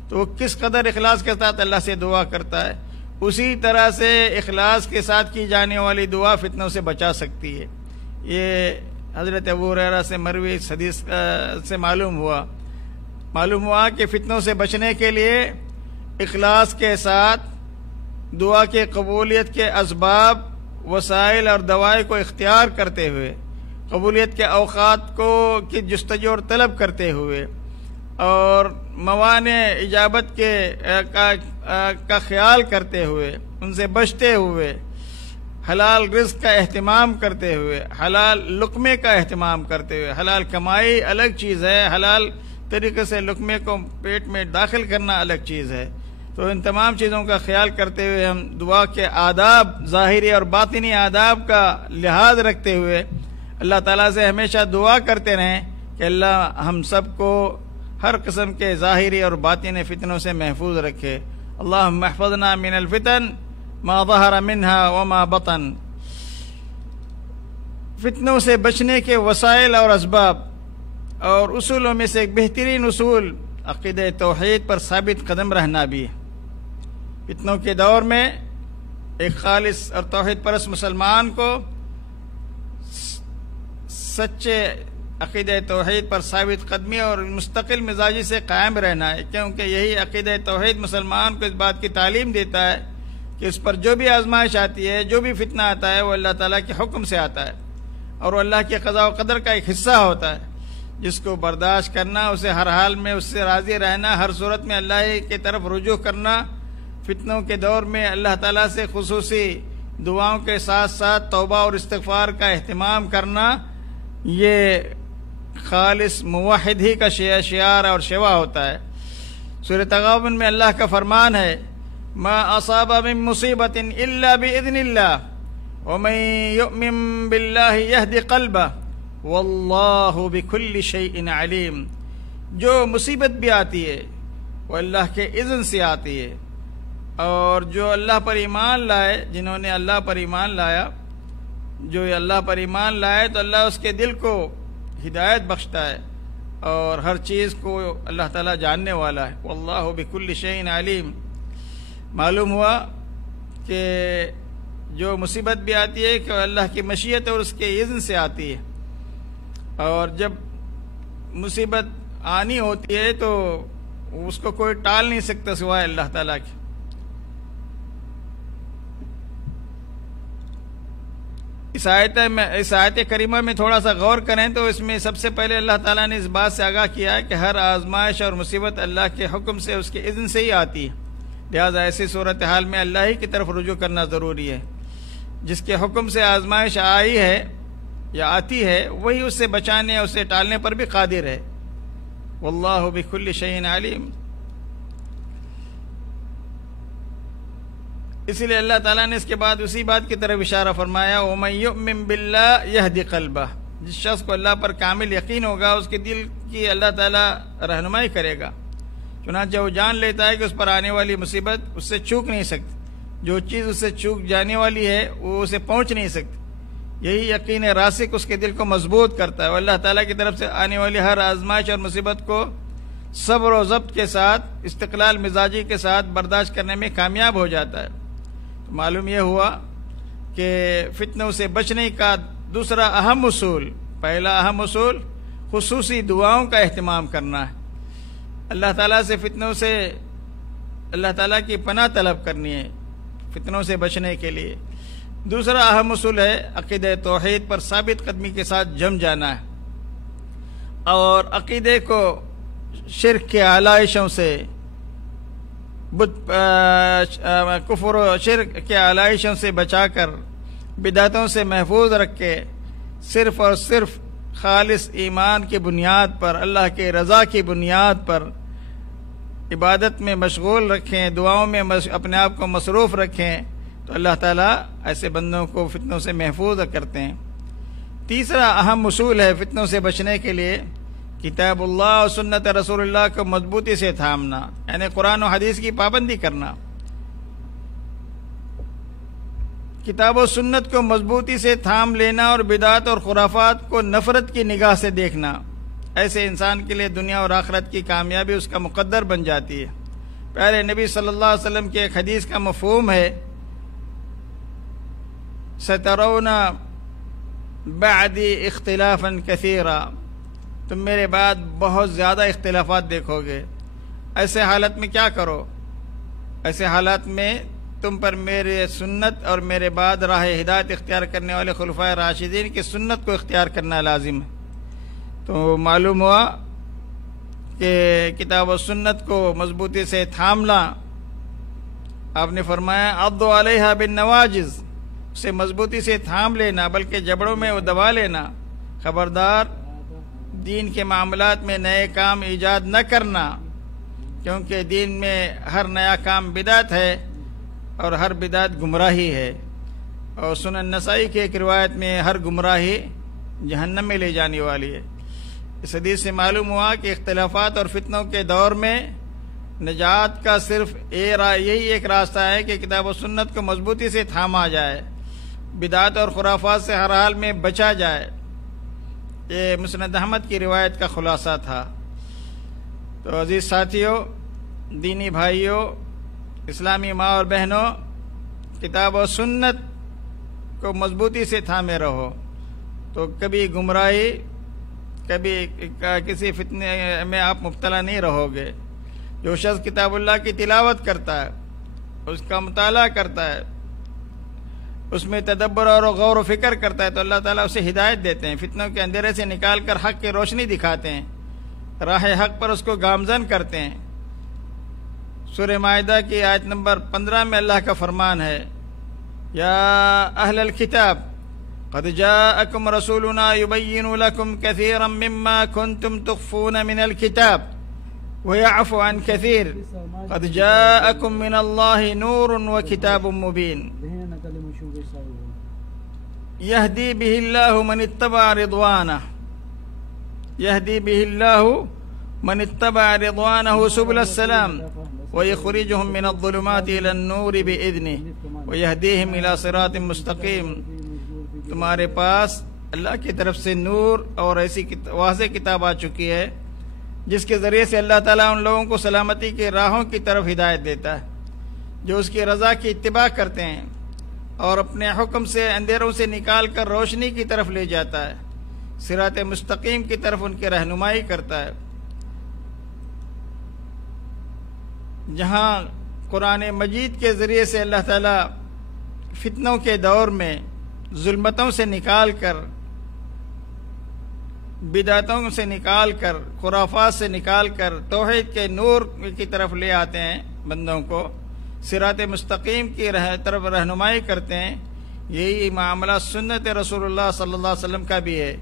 تو وہ کس قدر اخلاص کے ساتھ اللہ سے دعا کرتا ہے، اسی طرح سے اخلاص کے ساتھ کی جانے والی دعا فتنوں سے بچا سکتی ہے۔ یہ حضرت ابو ہریرہ سے مروی اس حدیث سے معلوم ہوا کہ فتنوں سے بچنے کے لیے اخلاص کے ساتھ دعا کے قبولیت کے اسباب، وسائل اور دوائیں کو اختیار کرتے ہوئے، قبولیت کے اوقات کی جستجو اور طلب کرتے ہوئے، اور موانع اجابت کا خیال کرتے ہوئے، ان سے بچتے ہوئے، حلال رزق کا اہتمام کرتے ہوئے، حلال لقمے کا اہتمام کرتے ہوئے۔ حلال کمائی الگ چیز ہے، حلال طریقے سے لقمے کو پیٹ میں داخل کرنا الگ چیز ہے۔ تو ان تمام چیزوں کا خیال کرتے ہوئے ہم دعا کے آداب، ظاہری اور باطنی آداب کا لحاظ رکھتے ہوئے اللہ تعالیٰ سے ہمیشہ دعا کرتے رہیں کہ اللہ ہم سب کو ہر قسم کے ظاہری اور باطنی فتنوں سے محفوظ رکھے۔ اللہم احفظنا من الفتن ما ظہر منها وما بطن۔ فتنوں سے بچنے کے وسائل اور اسباب اور اصولوں میں سے ایک بہترین اصول عقیدہ توحید پر ثابت قدم رہنا بھی ہے۔ فتنوں کے دور میں ایک خالص اور توحید پرست مسلمان کو سچے عقیدہ توحید پر ثابت قدمی اور مستقل مزاجی سے قائم رہنا ہے، کیونکہ یہی عقیدہ توحید مسلمان کو اس بات کی تعلیم دیتا ہے کہ اس پر جو بھی آزمائش آتی ہے، جو بھی فتنہ آتا ہے، وہ اللہ تعالیٰ کے حکم سے آتا ہے اور وہ اللہ کے قضاء و قدر کا ایک حصہ ہوتا ہے، جس کو برداشت کرنا، اسے ہر حال میں اس سے راضی رہنا، ہر صورت میں اللہ کی طرف رجوع کرنا، فتنوں کے دور میں اللہ تعالیٰ سے خصوصی دعاؤں کے ساتھ ساتھ توبہ اور استغفار کا اہتمام کرنا، یہ خالص موحد ہی کا شعار اور شیوا ہوتا ہے۔ سورہ تغابن میں اللہ کا فرمان ہے ما اصاب من مصیبت الا باذن اللہ ومن یؤمن باللہ یہد قلبہ واللہ بکل شیء علیم۔ جو مصیبت بھی آتی ہے وہ اللہ کے اذن سے آتی ہے، اور جو اللہ پر ایمان لائے، جنہوں نے اللہ پر ایمان لایا، جو اللہ پر ایمان لائے تو اللہ اس کے دل کو ہدایت بخشتا ہے، اور ہر چیز کو اللہ تعالیٰ جاننے والا ہے۔ واللہ بکل شیء علیم۔ معلوم ہوا کہ جو مصیبت بھی آتی ہے کہ اللہ کی مشیت اور اس کے اذن سے آتی ہے، اور جب مصیبت آنی ہوتی ہے تو اس کو کوئی ٹال نہیں سکتا سوائے اللہ تعالیٰ کے۔ اس آیت کریمہ میں تھوڑا سا غور کریں تو اس میں سب سے پہلے اللہ تعالیٰ نے اس بات سے آگاہ کیا ہے کہ ہر آزمائش اور مصیبت اللہ کے حکم سے، اس کے اذن سے ہی آتی ہے، لہذا ایسی صورتحال میں اللہ ہی کی طرف رجوع کرنا ضروری ہے۔ جس کے حکم سے آزمائش آئی ہے یا آتی ہے وہی اس سے بچانے، اسے ٹالنے پر بھی قادر ہے۔ واللہ بکل شیء علیم۔ اسی لیے اللہ تعالیٰ نے اس کے بعد اسی بات کی طرف اشارہ فرمایا، وَمَن يُؤْمِن بِاللَّهِ يَهْدِ قَلْبَهُ۔ جس شخص کو اللہ پر کامل یقین ہوگا اس کے دل کی اللہ تعالیٰ رہنمائی کرے گا، چنانچہ وہ جان لیتا ہے کہ اس پر آنے والی مصیبت اس سے چوک نہیں سکتی، جو چیز اس سے چوک جانے والی ہے وہ اسے پہنچ نہیں سکتی۔ یہی یقین راسخ اس کے دل کو مضبوط کرتا ہے، اور اللہ تعالیٰ کی طرف سے آنے والی ہر آزمائش اور مصیبت کو صبر و ضبط کے ساتھ، استقلال مزاجی کے ساتھ برداشت کرنے میں کامیاب ہو جاتا ہے۔ تو معلوم یہ ہوا کہ فتنوں سے بچنے کا دوسرا اہم اصول، پہلا اہم اصول خصوصی دعاؤں کا اہتمام کرنا ہے، اللہ تعالیٰ سے فتنوں سے اللہ تعالیٰ کی پناہ طلب کرنی ہے فتنوں سے بچنے کے لیے۔ دوسرا اہم اصول ہے عقیدہ توحید پر ثابت قدمی کے ساتھ جم جانا ہے، اور عقیدے کو شرک کے علائشوں سے، کفر و شرک کے علائشوں سے بچا کر، بدعتوں سے محفوظ رکھ کے، صرف اور صرف خالص ایمان کی بنیاد پر، اللہ کے رضا کی بنیاد پر عبادت میں مشغول رکھیں، دعاؤں میں اپنے آپ کو مصروف رکھیں، تو اللہ تعالیٰ ایسے بندوں کو فتنوں سے محفوظ کرتے ہیں۔ تیسرا اہم اصول ہے فتنوں سے بچنے کے لیے کتاب اللہ اور سنت رسول اللہ کو مضبوطی سے تھامنا، یعنی قرآن و حدیث کی پابندی کرنا، کتاب و سنت کو مضبوطی سے تھام لینا، اور بدعات اور خرافات کو نفرت کی نگاہ سے دیکھنا۔ ایسے انسان کے لیے دنیا اور آخرت کی کامیابی اس کا مقدر بن جاتی ہے۔ پیارے نبی صلی اللہ علیہ وسلم کی ایک حدیث کا مفہوم ہے، سترون بعدی اختلافا کثیرا، تم میرے بعد بہت زیادہ اختلافات دیکھو گے۔ ایسے حالت میں کیا کرو؟ ایسے حالات میں تم پر میرے سنت اور میرے بعد راہ ہدایت اختیار کرنے والے خلفائے راشدین کی سنت کو اختیار کرنا لازم ہے۔ تو معلوم ہوا کہ کتاب و سنت کو مضبوطی سے تھامنا، آپ نے فرمایا عضوا علیہا بالنواجذ، اسے مضبوطی سے تھام لینا، بلکہ جبڑوں میں وہ دبا لینا۔ خبردار دین کے معاملات میں نئے کام ایجاد نہ کرنا، کیونکہ دین میں ہر نیا کام بدعت ہے اور ہر بدعت گمراہی ہے، اور سنن نسائی کی ایک روایت میں ہر گمراہی جہنم میں لے جانے والی ہے۔ اس حدیث سے معلوم ہوا کہ اختلافات اور فتنوں کے دور میں نجات کا صرف یہی ایک راستہ ہے کہ کتاب و سنت کو مضبوطی سے تھاما جائے، بدعات اور خرافات سے ہر حال میں بچا جائے۔ یہ مسند احمد کی روایت کا خلاصہ تھا۔ تو عزیز ساتھیوں، دینی بھائیوں، اسلامی ماں اور بہنوں، کتاب و سنت کو مضبوطی سے تھامے رہو، تو کبھی گمراہی، کبھی کسی فتنے میں آپ مبتلا نہیں رہو گے۔ جو شخص کتاب اللہ کی تلاوت کرتا ہے، اس کا مطالعہ کرتا ہے، اس میں تدبر اور غور و فکر کرتا ہے، تو اللہ تعالیٰ اسے ہدایت دیتے ہیں، فتنوں کے اندھیرے سے نکال کر حق کی روشنی دکھاتے ہیں، راہ حق پر اس کو گامزن کرتے ہیں۔ سورہ مائدہ کی آیت نمبر 15 میں اللہ کا فرمان ہے، یا اہل الکتاب قد جاءکم رسولنا یبین لکم کثیرا مما کنتم تخفون من الکتاب ویعفو عن کثیر قد جاءکم من اللہ نور وکتاب مبین یہدی بہ اللہ من اتبع رضوانہ من اتبع رضوانہ سبل السلام ویخرجہم من الظلمات الى النور بإذنہ ویہدیہم الى صراط مستقیم۔ تمہارے پاس اللہ کی طرف سے نور اور ایسی واضح کتاب آ چکی ہے جس کے ذریعے سے اللہ تعالیٰ ان لوگوں کو سلامتی کے راہوں کی طرف ہدایت دیتا ہے جو اس کی رضا کی اتباع کرتے ہیں، اور اپنے حکم سے اندھیروں سے نکال کر روشنی کی طرف لے جاتا ہے، صراط مستقیم کی طرف ان کی رہنمائی کرتا ہے۔ جہاں قرآن مجید کے ذریعے سے اللہ تعالیٰ فتنوں کے دور میں ظلمتوں سے نکال کر، بدعتوں سے نکال کر، خرافات سے نکال کر توحید کے نور کی طرف لے آتے ہیں بندوں کو، صراط مستقیم کی طرف رہنمائی کرتے ہیں۔ یہی معاملہ سنت رسول اللہ صلی اللہ علیہ وسلم کا بھی ہے،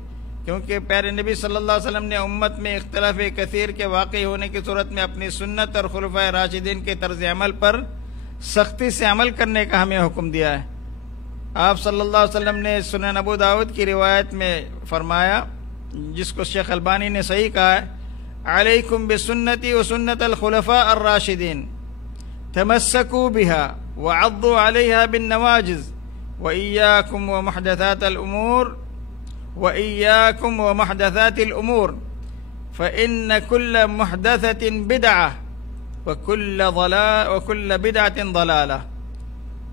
کیونکہ پیارے نبی صلی اللہ علیہ وسلم نے امت میں اختلاف کثیر کے واقع ہونے کی صورت میں اپنی سنت اور خلفائے راشدین کے طرز عمل پر سختی سے عمل کرنے کا ہمیں حکم دیا ہے۔ آپ صلی اللہ علیہ وسلم نے سنن ابو داؤد کی روایت میں فرمایا، جس کو شیخ البانی نے صحیح کہا ہے، علیکم بسنتی و سنت الخلفاء الراشدین تمسکوا بها وعضوا عليها بالنواجذ وإياكم ومحدثات الأمور فإن كل محدثة بدعة وكل بدعة ضلالة۔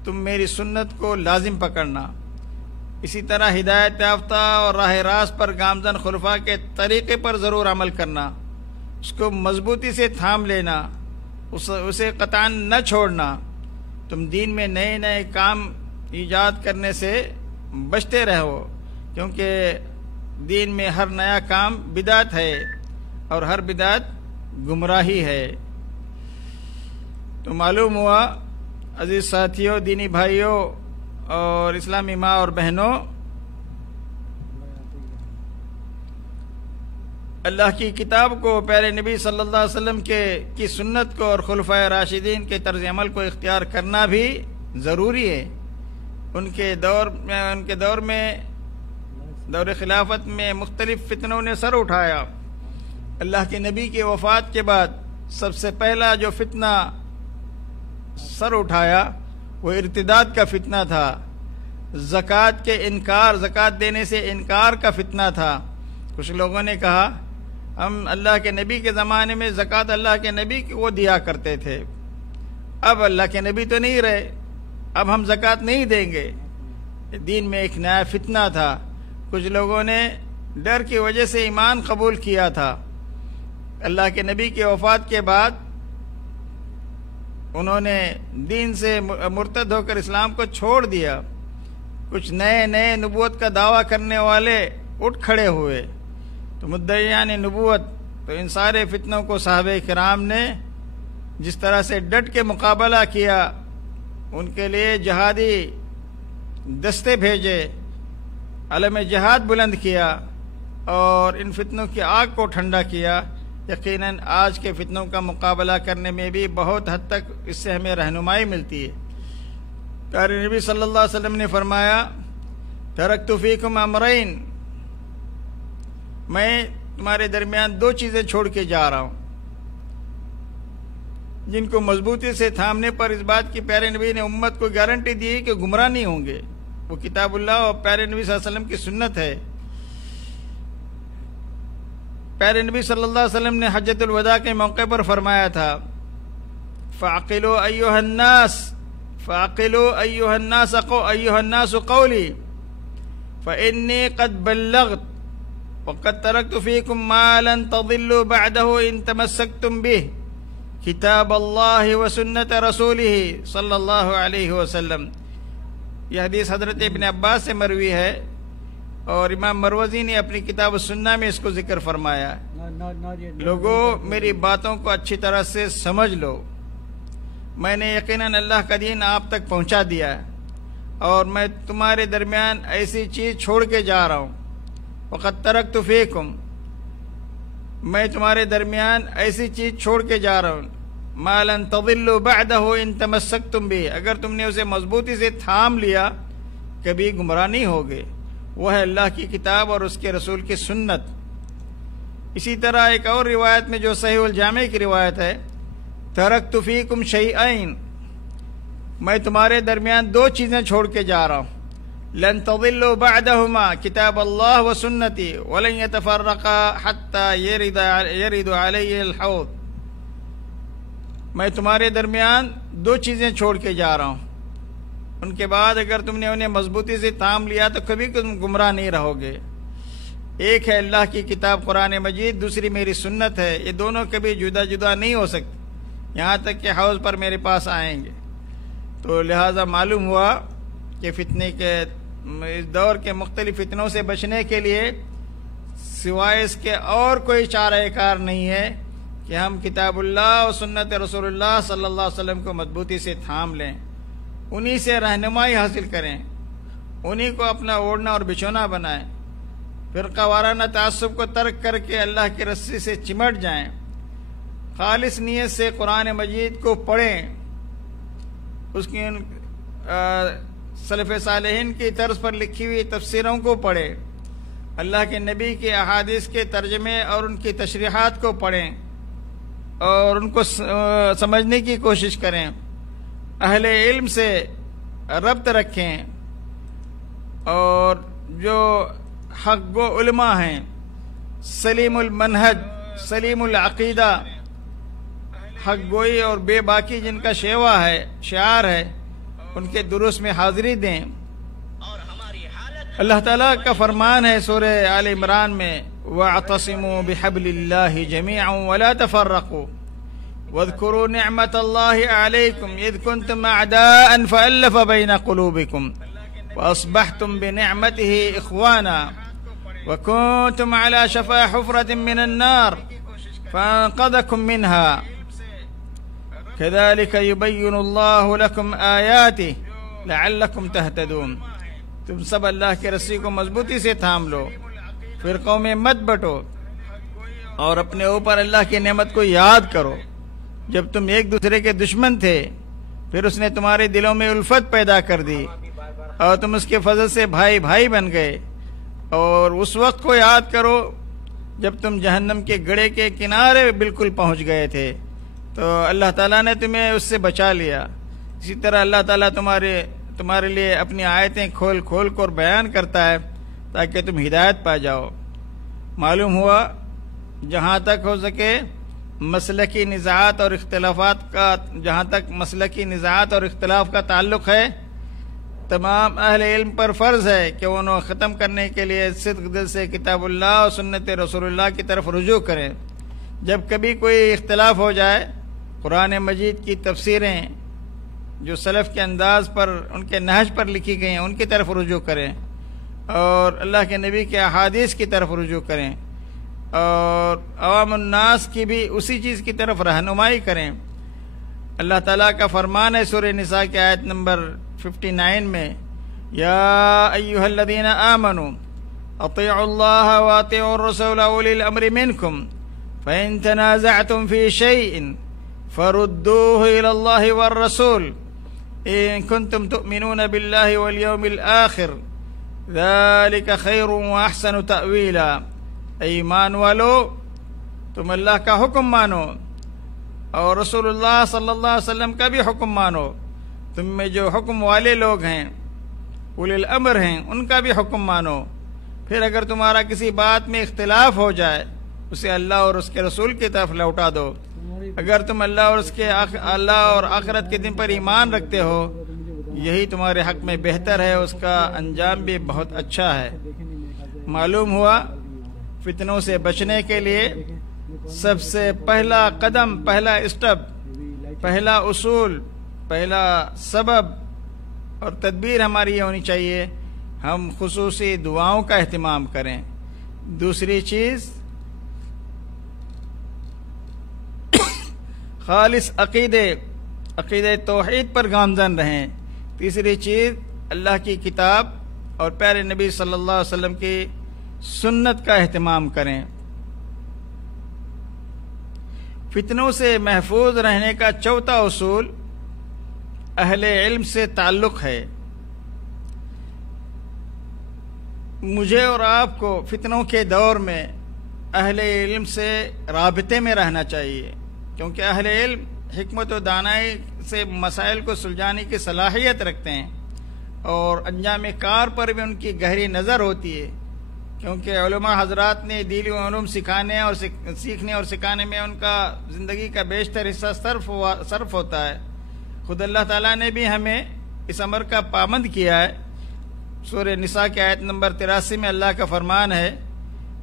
تم میری سنت کو لازم پکڑنا، اسی طرح ہدایت یافتہ اور راہ راست پر گامزن خلفاء کے طریقے پر ضرور عمل کرنا، اس کو مضبوطی سے تھام لینا، اسے قطعاً نہ چھوڑنا۔ تم دین میں نئے نئے کام ایجاد کرنے سے بچتے رہو، کیونکہ دین میں ہر نیا کام بدعت ہے اور ہر بدعت گمراہی ہے۔ تو معلوم ہوا عزیز ساتھیوں، دینی بھائیوں اور اسلامی ماں اور بہنوں، اللہ کی کتاب کو، پیارے نبی صلی اللہ علیہ وسلم کی سنت کو اور خلفائے راشدین کے طرز عمل کو اختیار کرنا بھی ضروری ہے۔ ان کے دور میں دور خلافت میں مختلف فتنوں نے سر اٹھایا۔ اللہ کے نبی کی وفات کے بعد سب سے پہلا جو فتنہ سر اٹھایا وہ ارتداد کا فتنہ تھا، زکوٰۃ دینے سے انکار کا فتنہ تھا۔ کچھ لوگوں نے کہا ہم اللہ کے نبی کے زمانے میں زکوٰۃ اللہ کے نبی کو دیا کرتے تھے، اب اللہ کے نبی تو نہیں رہے، اب ہم زکوٰۃ نہیں دیں گے۔ دین میں ایک نیا فتنہ تھا، کچھ لوگوں نے ڈر کی وجہ سے ایمان قبول کیا تھا۔ اللہ کے نبی کی وفات کے بعد انہوں نے دین سے مرتد ہو کر اسلام کو چھوڑ دیا۔ کچھ نئے نبوت کا دعویٰ کرنے والے اٹھ کھڑے ہوئے، تو مدعیان نبوت، تو ان سارے فتنوں کو صحابہ کرام نے جس طرح سے ڈٹ کے مقابلہ کیا، ان کے لیے جہادی دستے بھیجے، علم جہاد بلند کیا اور ان فتنوں کی آگ کو ٹھنڈا کیا۔ یقیناً آج کے فتنوں کا مقابلہ کرنے میں بھی بہت حد تک اس سے ہمیں رہنمائی ملتی ہے۔ پیارے نبی صلی اللہ علیہ وسلم نے فرمایا، ترکت فیکم امرین، میں تمہارے درمیان دو چیزیں چھوڑ کے جا رہا ہوں جن کو مضبوطی سے تھامنے پر اس بات کی پیارے نبی نے امت کو گارنٹی دی کہ گمراہ نہیں ہوں گے۔ وہ کتاب اللہ اور پیارے نبی صلی اللہ علیہ وسلم کی سنت ہے۔ پیارے نبی صلی اللہ علیہ وسلم نے حجۃ الوداع کے موقع پر فرمایا تھا، فَعَقِلُوا أَيُّهَا النَّاسُ قَوْلِي فَإِنِّي قَدْ بَلَّغْتُ وَقَدْ تَرَكْتُ فِيكُمْ مَا لَن تَضِلُّوا بَعْدَهُ إِن تَمَسَّكْتُمْ بِهِ کتاب اللہ و سنت رسولہ صلی اللہ علیہ وسلم۔ یہ حدیث حضرت ابن عباس سے مروی ہے اور امام مروزی نے اپنی کتاب السنہ میں اس کو ذکر فرمایا۔ لوگوں، میری باتوں کو اچھی طرح سے سمجھ لو، میں نے یقیناً اللہ کا دین آپ تک پہنچا دیا ہے اور میں تمہارے درمیان ایسی چیز چھوڑ کے جا رہا ہوں، وقد ترکت فیکم، میں تمہارے درمیان ایسی چیز چھوڑ کے جا رہا ہوں، ما لن تضلوا بعدہ ان تمسکتم بھی، اگر تم نے اسے مضبوطی سے تھام لیا کبھی گمراہ نہیں ہوگے۔ وہ ہے اللہ کی کتاب اور اس کے رسول کی سنت۔ اسی طرح ایک اور روایت میں جو صحیح الجامع کی روایت ہے، ترکت فیکم شیئین، میں تمہارے درمیان دو چیزیں چھوڑ کے جا رہا ہوں، لن تضلوا بعدہما کتاب اللہ و سنتی ولن یتفرقا حتی یرد علی الحوض، میں تمہارے درمیان دو چیزیں چھوڑ کے جا رہا ہوں، ان کے بعد اگر تم نے انہیں مضبوطی سے تھام لیا تو کبھی تم گمراہ نہیں رہو گے۔ ایک ہے اللہ کی کتاب قرآن مجید، دوسری میری سنت ہے، یہ دونوں کبھی جدا جدا نہیں ہو سکتے یہاں تک کہ حوض پر میرے پاس آئیں گے۔ تو لہٰذا معلوم ہوا کہ فتنے کے اس دور کے مختلف فتنوں سے بچنے کے لیے سوائے اس کے اور کوئی چارہ کار نہیں ہے کہ ہم کتاب اللہ اور سنت رسول اللہ صلی اللہ علیہ وسلم کو مضبوطی سے تھام لیں، انہی سے رہنمائی حاصل کریں، انہی کو اپنا اوڑھنا اور بچھونا بنائیں، فرقہ وارانہ تعصب کو ترک کر کے اللہ کی رسی سے چمٹ جائیں، خالص نیت سے قرآن مجید کو پڑھیں، اس کی سلف صالحین کی طرز پر لکھی ہوئی تفسیروں کو پڑھیں، اللہ کے نبی کے احادیث کے ترجمے اور ان کی تشریحات کو پڑھیں اور ان کو سمجھنے کی کوشش کریں، اہل علم سے ربط رکھیں، اور جو حق گو علماء ہیں، سلیم المنہج، سلیم العقیدہ، حق گوئی اور بے باکی جن کا شعار ہے، ان کے دروس میں حاضری دیں۔ اللہ تعالیٰ کا فرمان ہے سورہ آل عمران میں وَاعْتَصِمُوا بِحَبْلِ اللَّهِ جَمِيعًا وَلَا تَفَرَّقُوا وَاذْكُرُوا نِعْمَةَ اللَّهِ عَلَيْكُمْ إِذْ كُنْتُمْ أَعْدَاءً فَأَلَّفَ بَيْنَ قُلُوبِكُمْ وَأَصْبَحْتُمْ بِنِعْمَتِهِ إِخْوَانًا وَكُنْتُمْ عَلَى شَفَا حُفْرَةٍ مِّنَ النَّارِ فَأَنقَذَكُم مِّنْهَا كَذَلِكَ يُبَيِّنُ اللَّهُ لَكُمْ آيَاتِهِ لَعَلَّكُمْ تَهْتَدُونَ۔ تم سب اللہ کی رسی کو مضبوطی سے تھام لو، فرقوں میں مت بٹو، اور اپنے اوپر اللہ کی نعمت کو یاد کرو۔ جب تم ایک دوسرے کے دشمن تھے، پھر اس نے تمہارے دلوں میں الفت پیدا کر دی اور تم اس کے فضل سے بھائی بھائی بن گئے۔ اور اس وقت کو یاد کرو جب تم جہنم کے گڑھے کے کنارے بالکل پہنچ گئے تھے، تو اللہ تعالیٰ نے تمہیں اس سے بچا لیا۔ اسی طرح اللہ تعالیٰ تمہارے لیے اپنی آیتیں کھول کھول کر بیان کرتا ہے تاکہ تم ہدایت پا جاؤ۔ معلوم ہوا جہاں تک ہو سکے مسلکی نزاعات اور اختلاف کا تعلق ہے، تمام اہل علم پر فرض ہے کہ انہوں ختم کرنے کے لیے صدق دل سے کتاب اللہ اور سنت رسول اللہ کی طرف رجوع کریں۔ جب کبھی کوئی اختلاف ہو جائے، قرآن مجید کی تفسیریں جو سلف کے انداز پر، ان کے نہج پر لکھی گئی ہیں، ان کی طرف رجوع کریں، اور اللہ کے نبی کے احادیث کی طرف رجوع کریں، اور عوام الناس کی بھی اسی چیز کی طرف رہنمائی کریں۔ اللہ تعالیٰ کا فرمان ہے سورہ نساء کی آیت نمبر 59 میں، یا ایھا الذین آمنوا اطیعوا اللہ واطیعوا الرسول اولی الامر منکم فإن تنازعتم فی شیء فردوه الی اللہ والرسول ان کنتم تؤمنون باللہ والیوم الآخر ذلک خیر واحسن تأویلا۔ اے ایمان والو، تم اللہ کا حکم مانو اور رسول اللہ صلی اللہ علیہ وسلم کا بھی حکم مانو۔ تم میں جو حکم والے لوگ ہیں، اولی الامر ہیں، ان کا بھی حکم مانو۔ پھر اگر تمہارا کسی بات میں اختلاف ہو جائے، اسے اللہ اور اس کے رسول کی طرف لوٹا دو۔ اگر تم اللہ اور آخرت کے دن پر ایمان رکھتے ہو، یہی تمہارے حق میں بہتر ہے، اس کا انجام بھی بہت اچھا ہے۔ معلوم ہوا فتنوں سے بچنے کے لیے سب سے پہلا قدم، پہلا اسٹیپ، پہلا اصول، پہلا سبب اور تدبیر ہماری یہ ہونی چاہیے، ہم خصوصی دعاؤں کا اہتمام کریں۔ دوسری چیز، خالص عقیدے توحید پر گامزن رہیں۔ تیسری چیز، اللہ کی کتاب اور پیارے نبی صلی اللہ علیہ وسلم کی سنت کا اہتمام کریں۔ فتنوں سے محفوظ رہنے کا چوتھا اصول اہل علم سے تعلق ہے۔ مجھے اور آپ کو فتنوں کے دور میں اہل علم سے رابطے میں رہنا چاہیے، کیونکہ اہل علم حکمت و دانائی سے مسائل کو سلجھانے کی صلاحیت رکھتے ہیں، اور انجام کار پر بھی ان کی گہری نظر ہوتی ہے، کیونکہ علماء حضرات نے دینی علوم سکھانے اور سیکھنے اور سکھانے میں ان کا زندگی کا بیشتر حصہ صرف ہوتا ہے۔ خود اللہ تعالیٰ نے بھی ہمیں اس امر کا پابند کیا ہے۔ سورہ نساء کی آیت نمبر 83 میں اللہ کا فرمان ہے،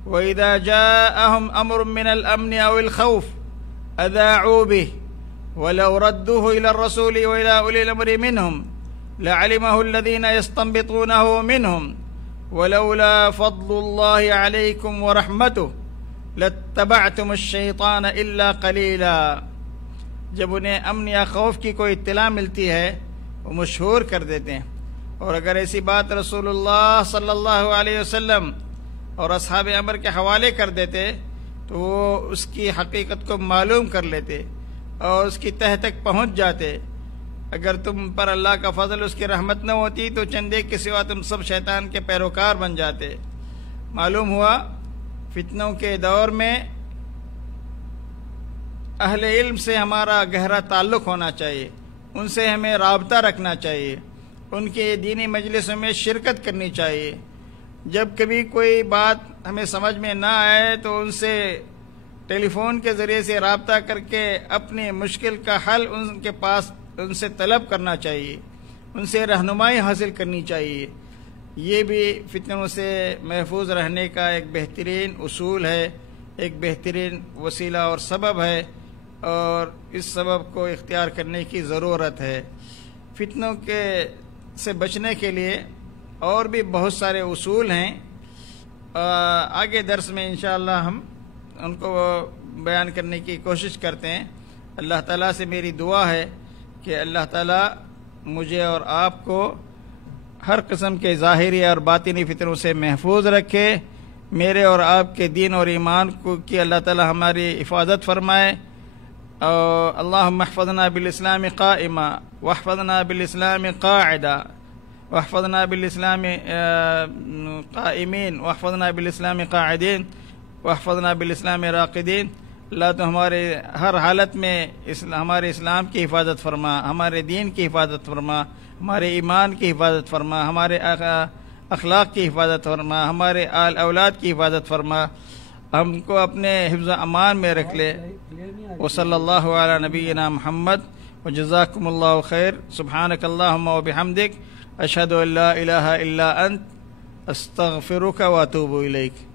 وَإِذَا جَاءَهُمْ أَمْرٌ مِّنَ الْأَمْنِ أَوِ الْخَوْفِ أَذَاعُوا بِهِ وَلَوْ رَدُّوهُ إِلَى الرَّسُولِ وَإِلَى أُولِي الْأَمْرِ مِنْهُمْ لعلمه الذين يستنبطونه منهم ولولا فضل الله عليكم ورحمته لاتبعتم الشیطان الا قلیلا۔ جب انہیں امن یا خوف کی کوئی اطلاع ملتی ہے وہ مشہور کر دیتے ہیں، اور اگر ایسی بات رسول اللہ صلی اللہ علیہ وسلم اور اصحاب امر کے حوالے کر دیتے تو وہ اس کی حقیقت کو معلوم کر لیتے اور اس کی تہ تک پہنچ جاتے۔ اگر تم پر اللہ کا فضل، اس کی رحمت نہ ہوتی تو چند ایک کے سوا تم سب شیطان کے پیروکار بن جاتے۔ معلوم ہوا فتنوں کے دور میں اہل علم سے ہمارا گہرا تعلق ہونا چاہیے، ان سے ہمیں رابطہ رکھنا چاہیے، ان کے دینی مجلسوں میں شرکت کرنی چاہیے۔ جب کبھی کوئی بات ہمیں سمجھ میں نہ آئے تو ان سے ٹیلی فون کے ذریعے سے رابطہ کر کے اپنی مشکل کا حل ان کے پاس ان سے طلب کرنا چاہیے، ان سے رہنمائی حاصل کرنی چاہیے۔ یہ بھی فتنوں سے محفوظ رہنے کا ایک بہترین اصول ہے، ایک بہترین وسیلہ اور سبب ہے، اور اس سبب کو اختیار کرنے کی ضرورت ہے۔ فتنوں سے بچنے کے لیے اور بھی بہت سارے اصول ہیں، آگے درس میں انشاءاللہ ہم ان کو بیان کرنے کی کوشش کرتے ہیں۔ اللہ تعالیٰ سے میری دعا ہے کہ اللہ تعالیٰ مجھے اور آپ کو ہر قسم کے ظاہری اور باطنی فتنوں سے محفوظ رکھے، میرے اور آپ کے دین اور ایمان کی اللہ تعالیٰ ہماری حفاظت فرمائے۔ اللہم احفظنا بالاسلام قائما واحفظنا بالاسلام قاعدا واحفظنا بالاسلام قائمین واحفظنا بالاسلام قاعدین واحفظنا بالاسلام راقدین۔ اللہ تو ہمارے ہر حالت میں ہمارے اسلام کی حفاظت فرما، ہمارے دین کی حفاظت فرما، ہمارے ایمان کی حفاظت فرما، ہمارے اخلاق کی حفاظت فرما، ہمارے آل اولاد کی حفاظت فرما، ہم کو اپنے حفظ و امان میں رکھ لے۔ وصلی اللہ علی نبینا محمد وجزاکم اللہ خیر۔ سبحانک اللہم وبحمدک، اشہد ان لا الہ الا انت، استغفرک واتوب الیک۔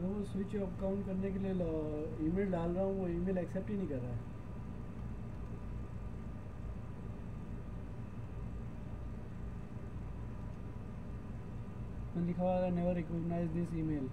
میں وہ سوئچ آف کاؤنٹ کرنے کے لیے ای میل ڈال رہا ہوں، وہ ای میل ایکسیپٹ ہی نہیں کر رہا ہے۔ میں لکھا ہوا ہے نیور ریکگنائز دس ای میل۔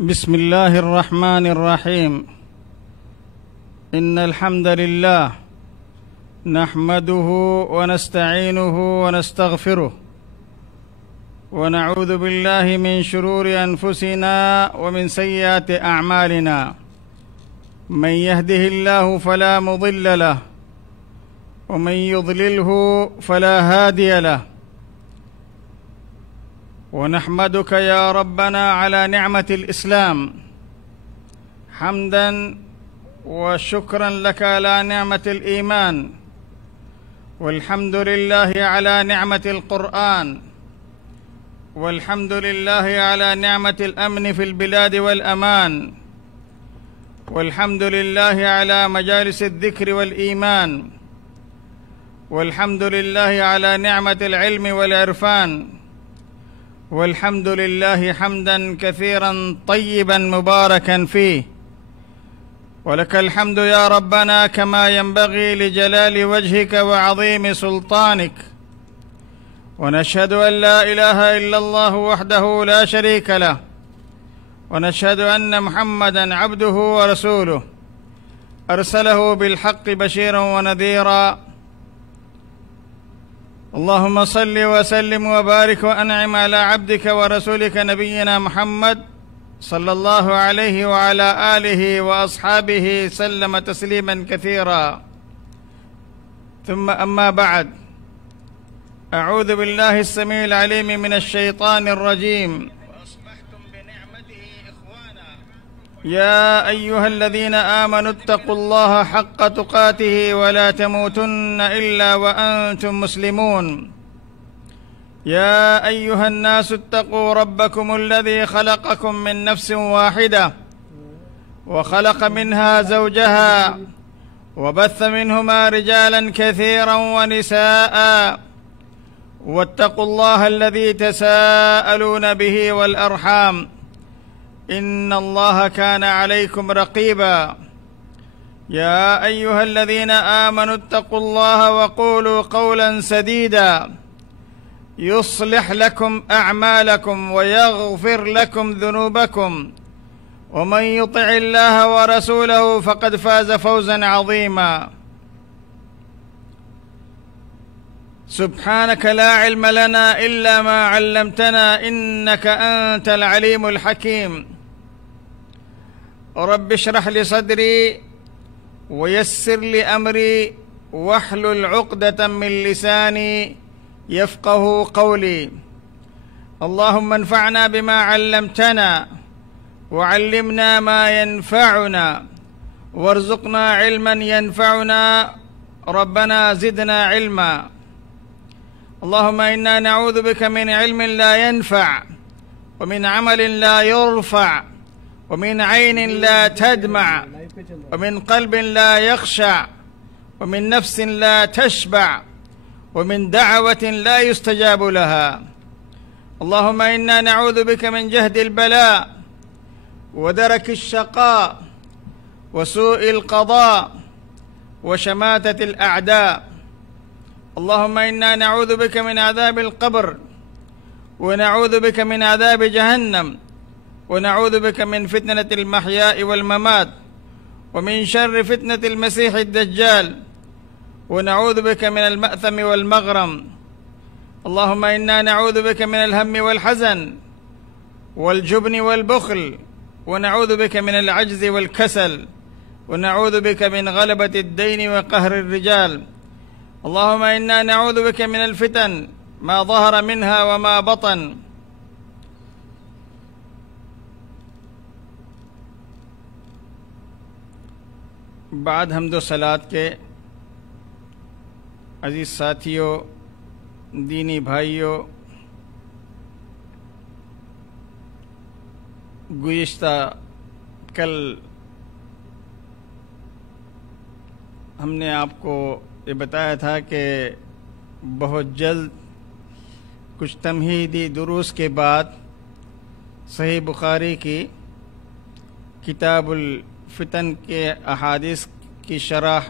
بسم الله الرحمن الرحيم. إن الحمد لله نحمده ونستعينه ونستغفره ونعوذ بالله من شرور أنفسنا ومن سيئات أعمالنا. من يهده الله فلا مضل له ومن يضلله فلا هادي له. ونحمدك يا ربنا على نعمة الإسلام حمدا وشكرا لك على نعمة الإيمان، والحمد لله على نعمة القرآن، والحمد لله على نعمة الأمن في البلاد والأمان، والحمد لله على مجالس الذكر والإيمان، والحمد لله على نعمة العلم والعرفان، والحمد لله حمدا كثيرا طيبا مباركا فيه. ولك الحمد يا ربنا كما ينبغي لجلال وجهك وعظيم سلطانك. ونشهد أن لا إله إلا الله وحده لا شريك له، ونشهد أن محمدا عبده ورسوله أرسله بالحق بشيرا ونذيرا. اللهم صل وسلم وبارك وأنعم على عبدك ورسولك نبينا محمد صلى الله عليه وعلى آله وأصحابه سلم تسليما كثيرا. ثم أما بعد، أعوذ بالله السميع العليم من الشيطان الرجيم. يا أيها الذين آمنوا اتقوا الله حق تقاته ولا تموتن إلا وأنتم مسلمون. يا أيها الناس اتقوا ربكم الذي خلقكم من نفس واحدة وخلق منها زوجها وبث منهما رجالا كثيرا ونساء، واتقوا الله الذي تساءلون به والأرحام إن الله كان عليكم رقيبا. يا أيها الذين آمنوا اتقوا الله وقولوا قولا سديدا يصلح لكم أعمالكم ويغفر لكم ذنوبكم، ومن يطع الله ورسوله فقد فاز فوزا عظيما. سبحانك لا علم لنا إلا ما علمتنا إنك أنت العليم الحكيم. رب اشرح لي صدري ويسر لي أمري واحلل عقدة من لساني يفقه قولي. اللهم انفعنا بما علمتنا وعلمنا ما ينفعنا وارزقنا علما ينفعنا. ربنا زدنا علما. اللهم إنا نعوذ بك من علم لا ينفع ومن عمل لا يرفع ومن عين لا تدمع ومن قلب لا يخشع ومن نفس لا تشبع ومن دعوة لا يستجاب لها. اللهم إنا نعوذ بك من جهد البلاء ودرك الشقاء وسوء القضاء وشماتة الأعداء. اللهم إنا نعوذ بك من عذاب القبر، ونعوذ بك من عذاب جهنم، ونعوذ بك من فتنة المحيا والممات، ومن شر فتنة المسيح الدجال، ونعوذ بك من المأثم والمغرم. اللهم إنا نعوذ بك من الهم والحزن والجبن والبخل، ونعوذ بك من العجز والكسل، ونعوذ بك من غلبة الدين وقهر الرجال. اللهم إنا نعوذ بك من الفتن ما ظهر منها وما بطن. بعد حمد و صلات کے عزیز ساتھیوں، دینی بھائیوں، گزشتہ کل ہم نے آپ کو یہ بتایا تھا کہ بہت جلد کچھ تمہیدی دروس کے بعد صحیح بخاری کی کتاب الفتن کے احادیث کی شرح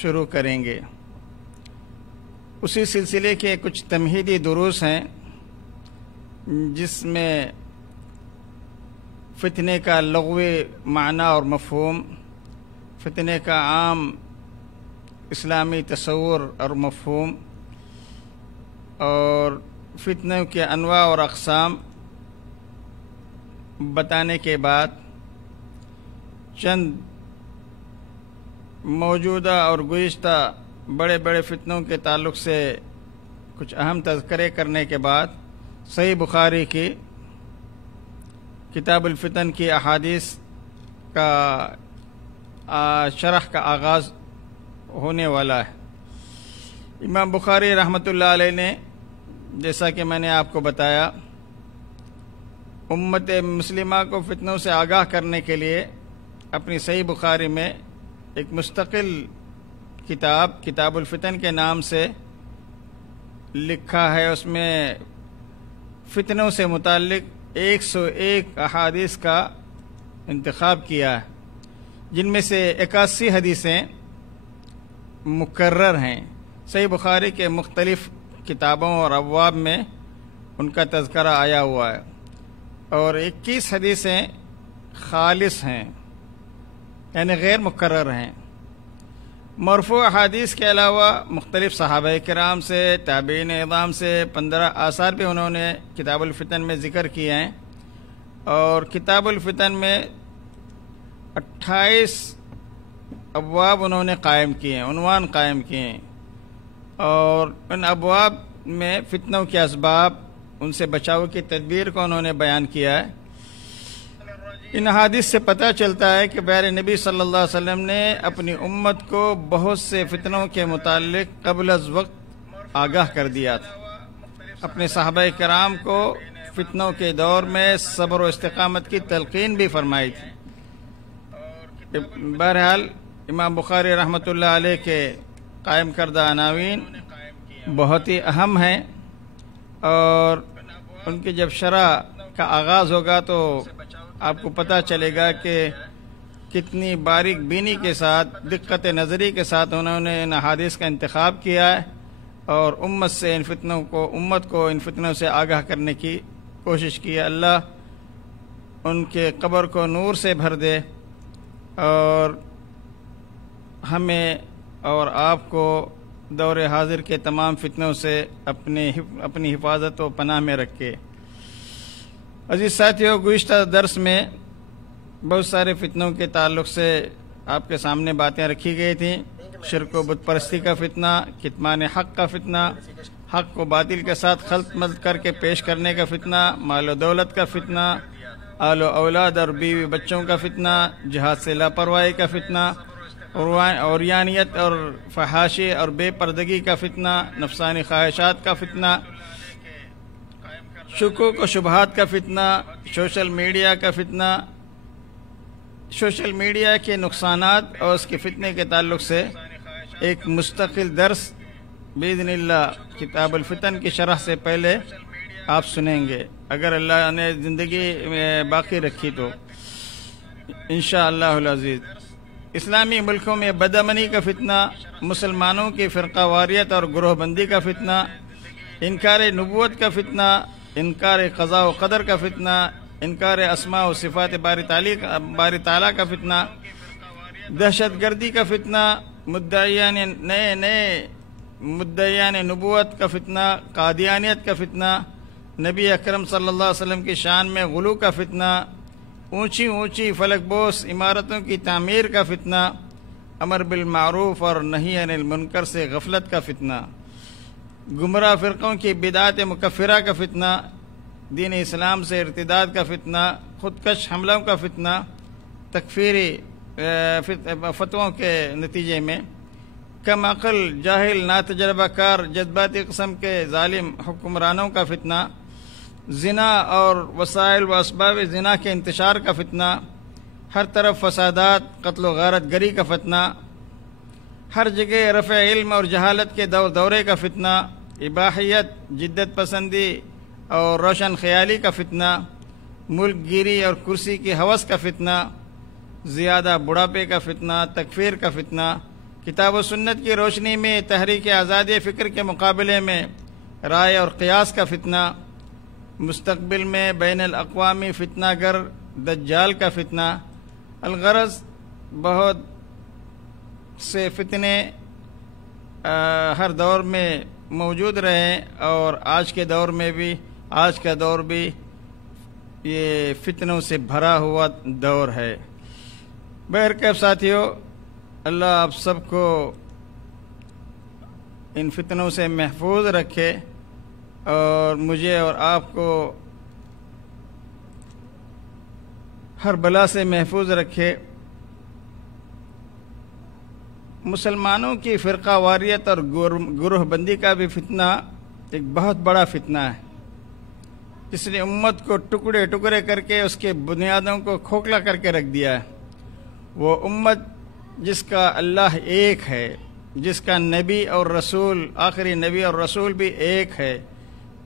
شروع کریں گے. اسی سلسلے کے کچھ تمہیدی دروس ہیں جس میں فتنے کا لغوی معنی اور مفہوم، فتنے کا عام اسلامی تصور اور مفہوم، اور فتنوں کے انواع اور اقسام بتانے کے بعد چند موجودہ اور گزشتہ بڑے بڑے فتنوں کے تعلق سے کچھ اہم تذکرے کرنے کے بعد صحیح بخاری کی کتاب الفتن کی احادیث کا شرح کا آغاز ہونے والا ہے۔ امام بخاری رحمۃ اللہ علیہ نے، جیسا کہ میں نے آپ کو بتایا، امت مسلمہ کو فتنوں سے آگاہ کرنے کے لیے اپنی صحیح بخاری میں ایک مستقل کتاب الفتن کے نام سے لکھا ہے۔ اس میں فتنوں سے متعلق 101 احادیث کا انتخاب کیا ہے، جن میں سے 81 حدیثیں مکرر ہیں۔ صحیح بخاری کے مختلف کتابوں اور ابواب میں ان کا تذکرہ آیا ہوا ہے، اور 21 حدیثیں خالص ہیں، یعنی غیر مکرر ہیں۔ مرفوع احادیث کے علاوہ مختلف صحابہ کرام سے، تابعین اعظام سے 15 آثار بھی انہوں نے کتاب الفتن میں ذکر کیے ہیں، اور کتاب الفتن میں 28 ابواب انہوں نے قائم کیے ہیں، عنوان قائم کیے ہیں، اور ان ابواب میں فتنوں کے اسباب، ان سے بچاؤ کی تدبیر کو انہوں نے بیان کیا ہے۔ ان حادث سے پتہ چلتا ہے کہ پیارے نبی صلی اللہ علیہ وسلم نے اپنی امت کو بہت سے فتنوں کے متعلق قبل از وقت آگاہ کر دیا تھا، اپنے صحابہ کرام کو فتنوں کے دور میں صبر و استقامت کی تلقین بھی فرمائی تھی۔ بہرحال امام بخاری رحمۃ اللہ علیہ کے قائم کردہ عناوین بہت ہی اہم ہیں، اور ان کی جب شرح کا آغاز ہوگا تو آپ کو پتہ چلے گا کہ کتنی باریک بینی کے ساتھ، دقت نظری کے ساتھ انہوں نے ان احادیث کا انتخاب کیا ہے، اور امت کو ان فتنوں سے آگاہ کرنے کی کوشش کی ہے۔ اللہ ان کے قبر کو نور سے بھر دے، اور ہمیں اور آپ کو دور حاضر کے تمام فتنوں سے اپنی حفاظت و پناہ میں رکھے۔ عزیز ساتھیو، گزشتہ درس میں بہت سارے فتنوں کے تعلق سے آپ کے سامنے باتیں رکھی گئی تھیں۔ شرک و بت پرستی کا فتنہ، کتمان حق کا فتنہ، حق کو باطل کے ساتھ خلط ملط کر کے پیش کرنے کا فتنہ، مال و دولت کا فتنہ، آل و اولاد اور بیوی بچوں کا فتنہ، جہاد سے لاپرواہی کا فتنہ، عریانیت اور فحاشی اور بے پردگی کا فتنہ، نفسانی خواہشات کا فتنہ، شکوک و شبہات کا فتنہ، سوشل میڈیا کا فتنہ، سوشل میڈیا کے نقصانات اور اس کے فتنے کے تعلق سے ایک مستقل درس باذن اللہ کتاب الفتن کی شرح سے پہلے آپ سنیں گے، اگر اللہ نے زندگی میں باقی رکھی تو انشاءاللہ العزیز۔ اسلامی ملکوں میں بدامنی کا فتنہ، مسلمانوں کی فرقہ واریت اور گروہ بندی کا فتنہ، انکار نبوت کا فتنہ، انکار قضاء و قدر کا فتنہ، انکار اسماء و صفات باری تعالیٰ کا فتنہ، دہشت گردی کا فتنہ، مدعیان نبوت کا فتنہ، قادیانیت کا فتنہ، نبی اکرم صلی اللہ علیہ وسلم کی شان میں غلو کا فتنہ، اونچی اونچی فلک بوس عمارتوں کی تعمیر کا فتنہ، امر بالمعروف اور نہی عن المنکر سے غفلت کا فتنہ، گمراہ فرقوں کی بدعات مکفرہ کا فتنہ، دین اسلام سے ارتداد کا فتنہ، خودکش حملوں کا فتنہ، تکفیری فتووں کے نتیجے میں کم عقل، جاہل، ناتجربہ کار، جذباتی قسم کے ظالم حکمرانوں کا فتنہ، زنا اور وسائل و اسباب زنا کے انتشار کا فتنہ، ہر طرف فسادات، قتل و غارت گری کا فتنہ، ہر جگہ رفع علم اور جہالت کے دورے کا فتنہ، اباحیت، جدت پسندی اور روشن خیالی کا فتنہ، ملک گیری اور کرسی کی ہوس کا فتنہ، زیادہ بڑھاپے کا فتنہ، تکفیر کا فتنہ، کتاب و سنت کی روشنی میں تحریک آزادی فکر کے مقابلے میں رائے اور قیاس کا فتنہ، مستقبل میں بین الاقوامی فتنہ گر دجال کا فتنہ، الغرض بہت سے فتنے ہر دور میں موجود رہے اور آج کے دور میں بھی، آج کا دور بھی یہ فتنوں سے بھرا ہوا دور ہے۔ بہرکیف ساتھیو، اللہ آپ سب کو ان فتنوں سے محفوظ رکھے اور مجھے اور آپ کو ہر بلا سے محفوظ رکھے۔ مسلمانوں کی فرقہ واریت اور گروہ بندی کا بھی فتنہ ایک بہت بڑا فتنہ ہے، جس نے امت کو ٹکڑے ٹکڑے کر کے اس کے بنیادوں کو کھوکھلا کر کے رکھ دیا ہے۔ وہ امت جس کا اللہ ایک ہے، جس کا نبی اور رسول، آخری نبی اور رسول بھی ایک ہے،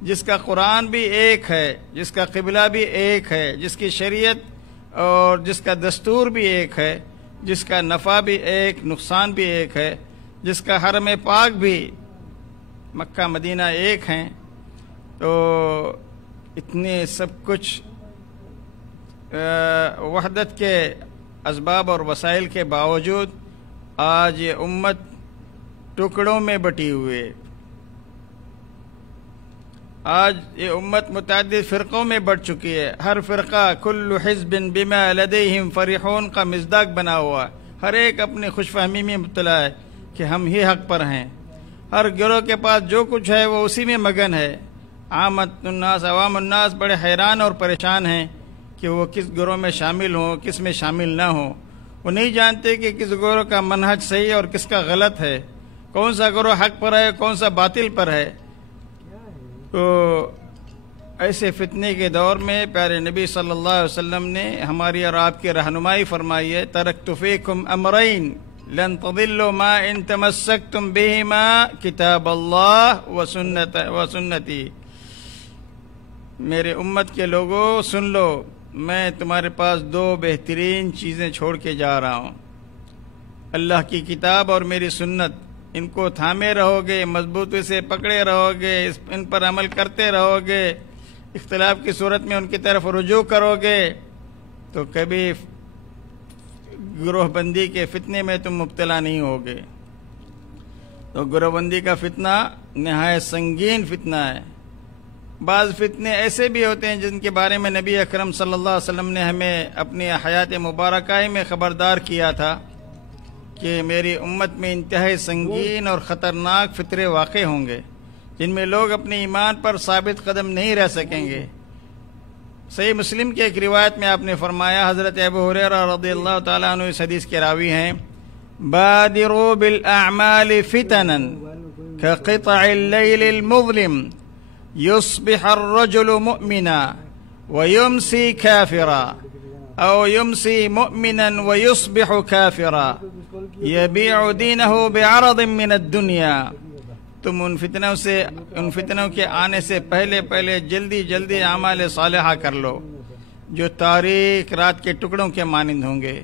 جس کا قرآن بھی ایک ہے، جس کا قبلہ بھی ایک ہے، جس کی شریعت اور جس کا دستور بھی ایک ہے، جس کا نفع بھی ایک، نقصان بھی ایک ہے، جس کا حرم پاک بھی مکہ مدینہ ایک ہیں، تو اتنے سب کچھ وحدت کے اسباب اور وسائل کے باوجود آج یہ امت ٹکڑوں میں بٹی ہوئے، آج یہ امت متعدد فرقوں میں بٹ چکی ہے۔ ہر فرقہ کل حزب بما لدیہم فرحون کا مصداق بنا ہوا، ہر ایک اپنی خوش فہمی میں مبتلا ہے کہ ہم ہی حق پر ہیں۔ ہر گروہ کے پاس جو کچھ ہے وہ اسی میں مگن ہے۔ عوام الناس بڑے حیران اور پریشان ہیں کہ وہ کس گروہ میں شامل ہوں، کس میں شامل نہ ہوں۔ وہ نہیں جانتے کہ کس گروہ کا منہج صحیح اور کس کا غلط ہے، کون سا گروہ حق پر ہے، کون سا باطل پر ہے۔ تو ایسے فتنے کے دور میں پیارے نبی صلی اللہ علیہ وسلم نے ہماری اور آپ کی رہنمائی فرمائی ہے، ترکت فیکم امرین لن تضلوا ما ان تمسکتم بہما کتاب اللہ وسنتی۔ میرے امت کے لوگوں سن لو، میں تمہارے پاس دو بہترین چیزیں چھوڑ کے جا رہا ہوں، اللہ کی کتاب اور میری سنت۔ ان کو تھامے رہو گے، مضبوطی سے پکڑے رہو گے، ان پر عمل کرتے رہو گے، اختلاف کی صورت میں ان کی طرف رجوع کرو گے تو کبھی گروہ بندی کے فتنے میں تم مبتلا نہیں ہوگے۔ تو گروہ بندی کا فتنہ نہایت سنگین فتنہ ہے۔ بعض فتنے ایسے بھی ہوتے ہیں جن کے بارے میں نبی اکرم صلی اللہ علیہ وسلم نے ہمیں اپنی حیات مبارکہ میں خبردار کیا تھا کہ میری امت میں انتہائی سنگین اور خطرناک فتنے واقع ہوں گے، جن میں لوگ اپنے ایمان پر ثابت قدم نہیں رہ سکیں گے۔ صحیح مسلم کی ایک روایت میں آپ نے فرمایا، حضرت ابو ہریرہ رضی اللہ تعالیٰ عنہ اس حدیث کے راوی ہیں، بادروا بالاعمال فتنا كقطع الليل المظلم يصبح الرجل مؤمنا ويمسي كافرا او يمسي مؤمنا ويصبح كافرا يبيع دينه بعرض من الدنيا۔ تم ان فتنوں کے آنے سے پہلے جلدی اعمال صالحہ کر لو جو تاریک رات کے ٹکڑوں کے مانند ہوں گے۔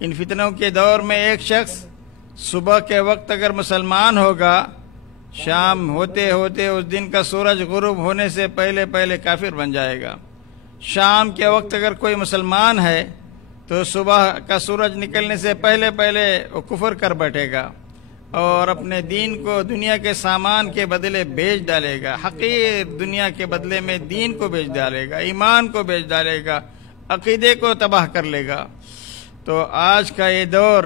ان فتنوں کے دور میں ایک شخص صبح کے وقت اگر مسلمان ہوگا، شام ہوتے ہوتے اس دن کا سورج غروب ہونے سے پہلے کافر بن جائے گا۔ شام کے وقت اگر کوئی مسلمان ہے تو صبح کا سورج نکلنے سے پہلے وہ کفر کر بیٹھے گا اور اپنے دین کو دنیا کے سامان کے بدلے بیچ ڈالے گا، حقیر دنیا کے بدلے میں دین کو بیچ ڈالے گا، ایمان کو بیچ ڈالے گا، عقیدے کو تباہ کر لے گا۔ تو آج کا یہ دور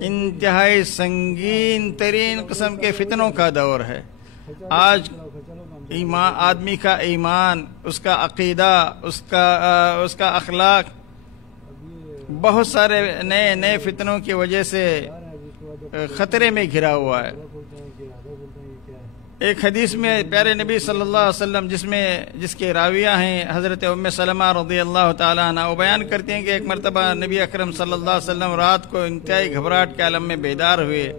انتہائی سنگین ترین قسم کے فتنوں کا دور ہے۔ آج آدمی کا ایمان، اس کا عقیدہ، اس کا اخلاق بہت سارے نئے فتنوں کی وجہ سے خطرے میں گھرا ہوا ہے۔ ایک حدیث میں پیارے نبی صلی اللہ علیہ وسلم جس کے راویہ ہیں حضرت ام سلمہ رضی اللہ تعالیٰ عنہ، وہ بیان کرتے ہیں کہ ایک مرتبہ نبی اکرم صلی اللہ علیہ وسلم رات کو انتہائی گھبراہٹ کے عالم میں بیدار ہوئے۔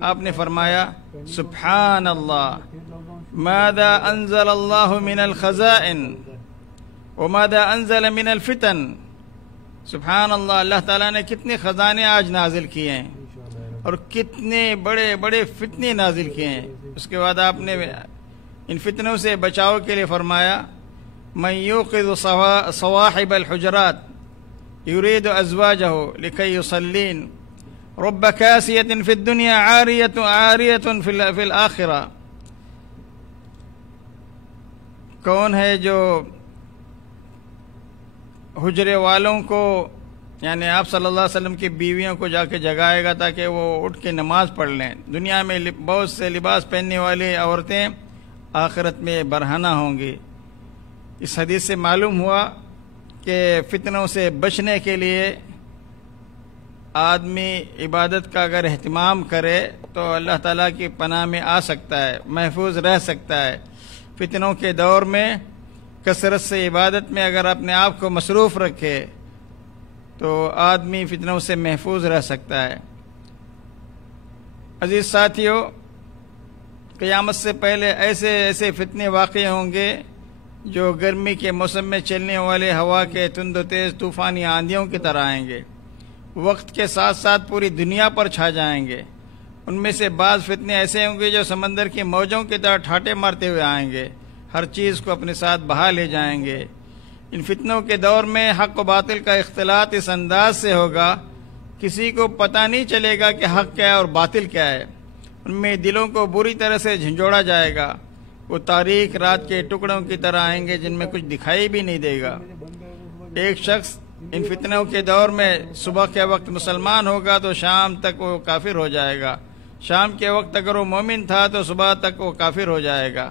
آپ نے فرمایا، سبحان اللہ ماذا انزل اللہ من الخزائن وماذا انزل من الفتن۔ سبحان اللہ، اللہ تعالیٰ نے کتنے خزانے آج نازل کیے ہیں اور کتنے بڑے بڑے فتنے نازل کیے ہیں۔ اس کے بعد آپ نے ان فتنوں سے بچاؤ کے لیے فرمایا، من يوقظ صواحب الحجرات يريد أزواجه لكي يصلين رب كاسية في الدنيا عارية في الآخرة. کون ہے جو حجرے والوں کو یعنی آپ صلی اللہ علیہ وسلم کی بیویوں کو جا کے جگائے گا تاکہ وہ اٹھ کے نماز پڑھ لیں؟ دنیا میں بہت سے لباس پہننے والی عورتیں آخرت میں برہنہ ہوں گی. اس حدیث سے معلوم ہوا کہ فتنوں سے بچنے کے لیے آدمی عبادت کا اگر اہتمام کرے تو اللہ تعالیٰ کی پناہ میں آ سکتا ہے، محفوظ رہ سکتا ہے. فتنوں کے دور میں کثرت سے عبادت میں اگر اپنے آپ کو مصروف رکھے تو آدمی فتنوں سے محفوظ رہ سکتا ہے. عزیز ساتھیو، قیامت سے پہلے ایسے فتنے واقع ہوں گے جو گرمی کے موسم میں چلنے والے ہوا کے تند و تیز طوفانی آندھیوں کی طرح آئیں گے، وقت کے ساتھ ساتھ پوری دنیا پر چھا جائیں گے. ان میں سے بعض فتنے ایسے ہوں گے جو سمندر کی موجوں کی طرح ٹھاٹے مارتے ہوئے آئیں گے، ہر چیز کو اپنے ساتھ بہا لے جائیں گے. ان فتنوں کے دور میں حق و باطل کا اختلاط اس انداز سے ہوگا کسی کو پتہ نہیں چلے گا کہ حق کیا ہے اور باطل کیا ہے. ان میں دلوں کو بری طرح سے جھنجھوڑا جائے گا. وہ تاریک رات کے ٹکڑوں کی طرح آئیں گے جن میں کچھ دکھائی بھی نہیں دے گا. ایک شخص ان فتنوں کے دور میں صبح کے وقت مسلمان ہوگا تو شام تک وہ کافر ہو جائے گا، شام کے وقت اگر وہ مومن تھا تو صبح تک وہ کافر ہو جائے گا.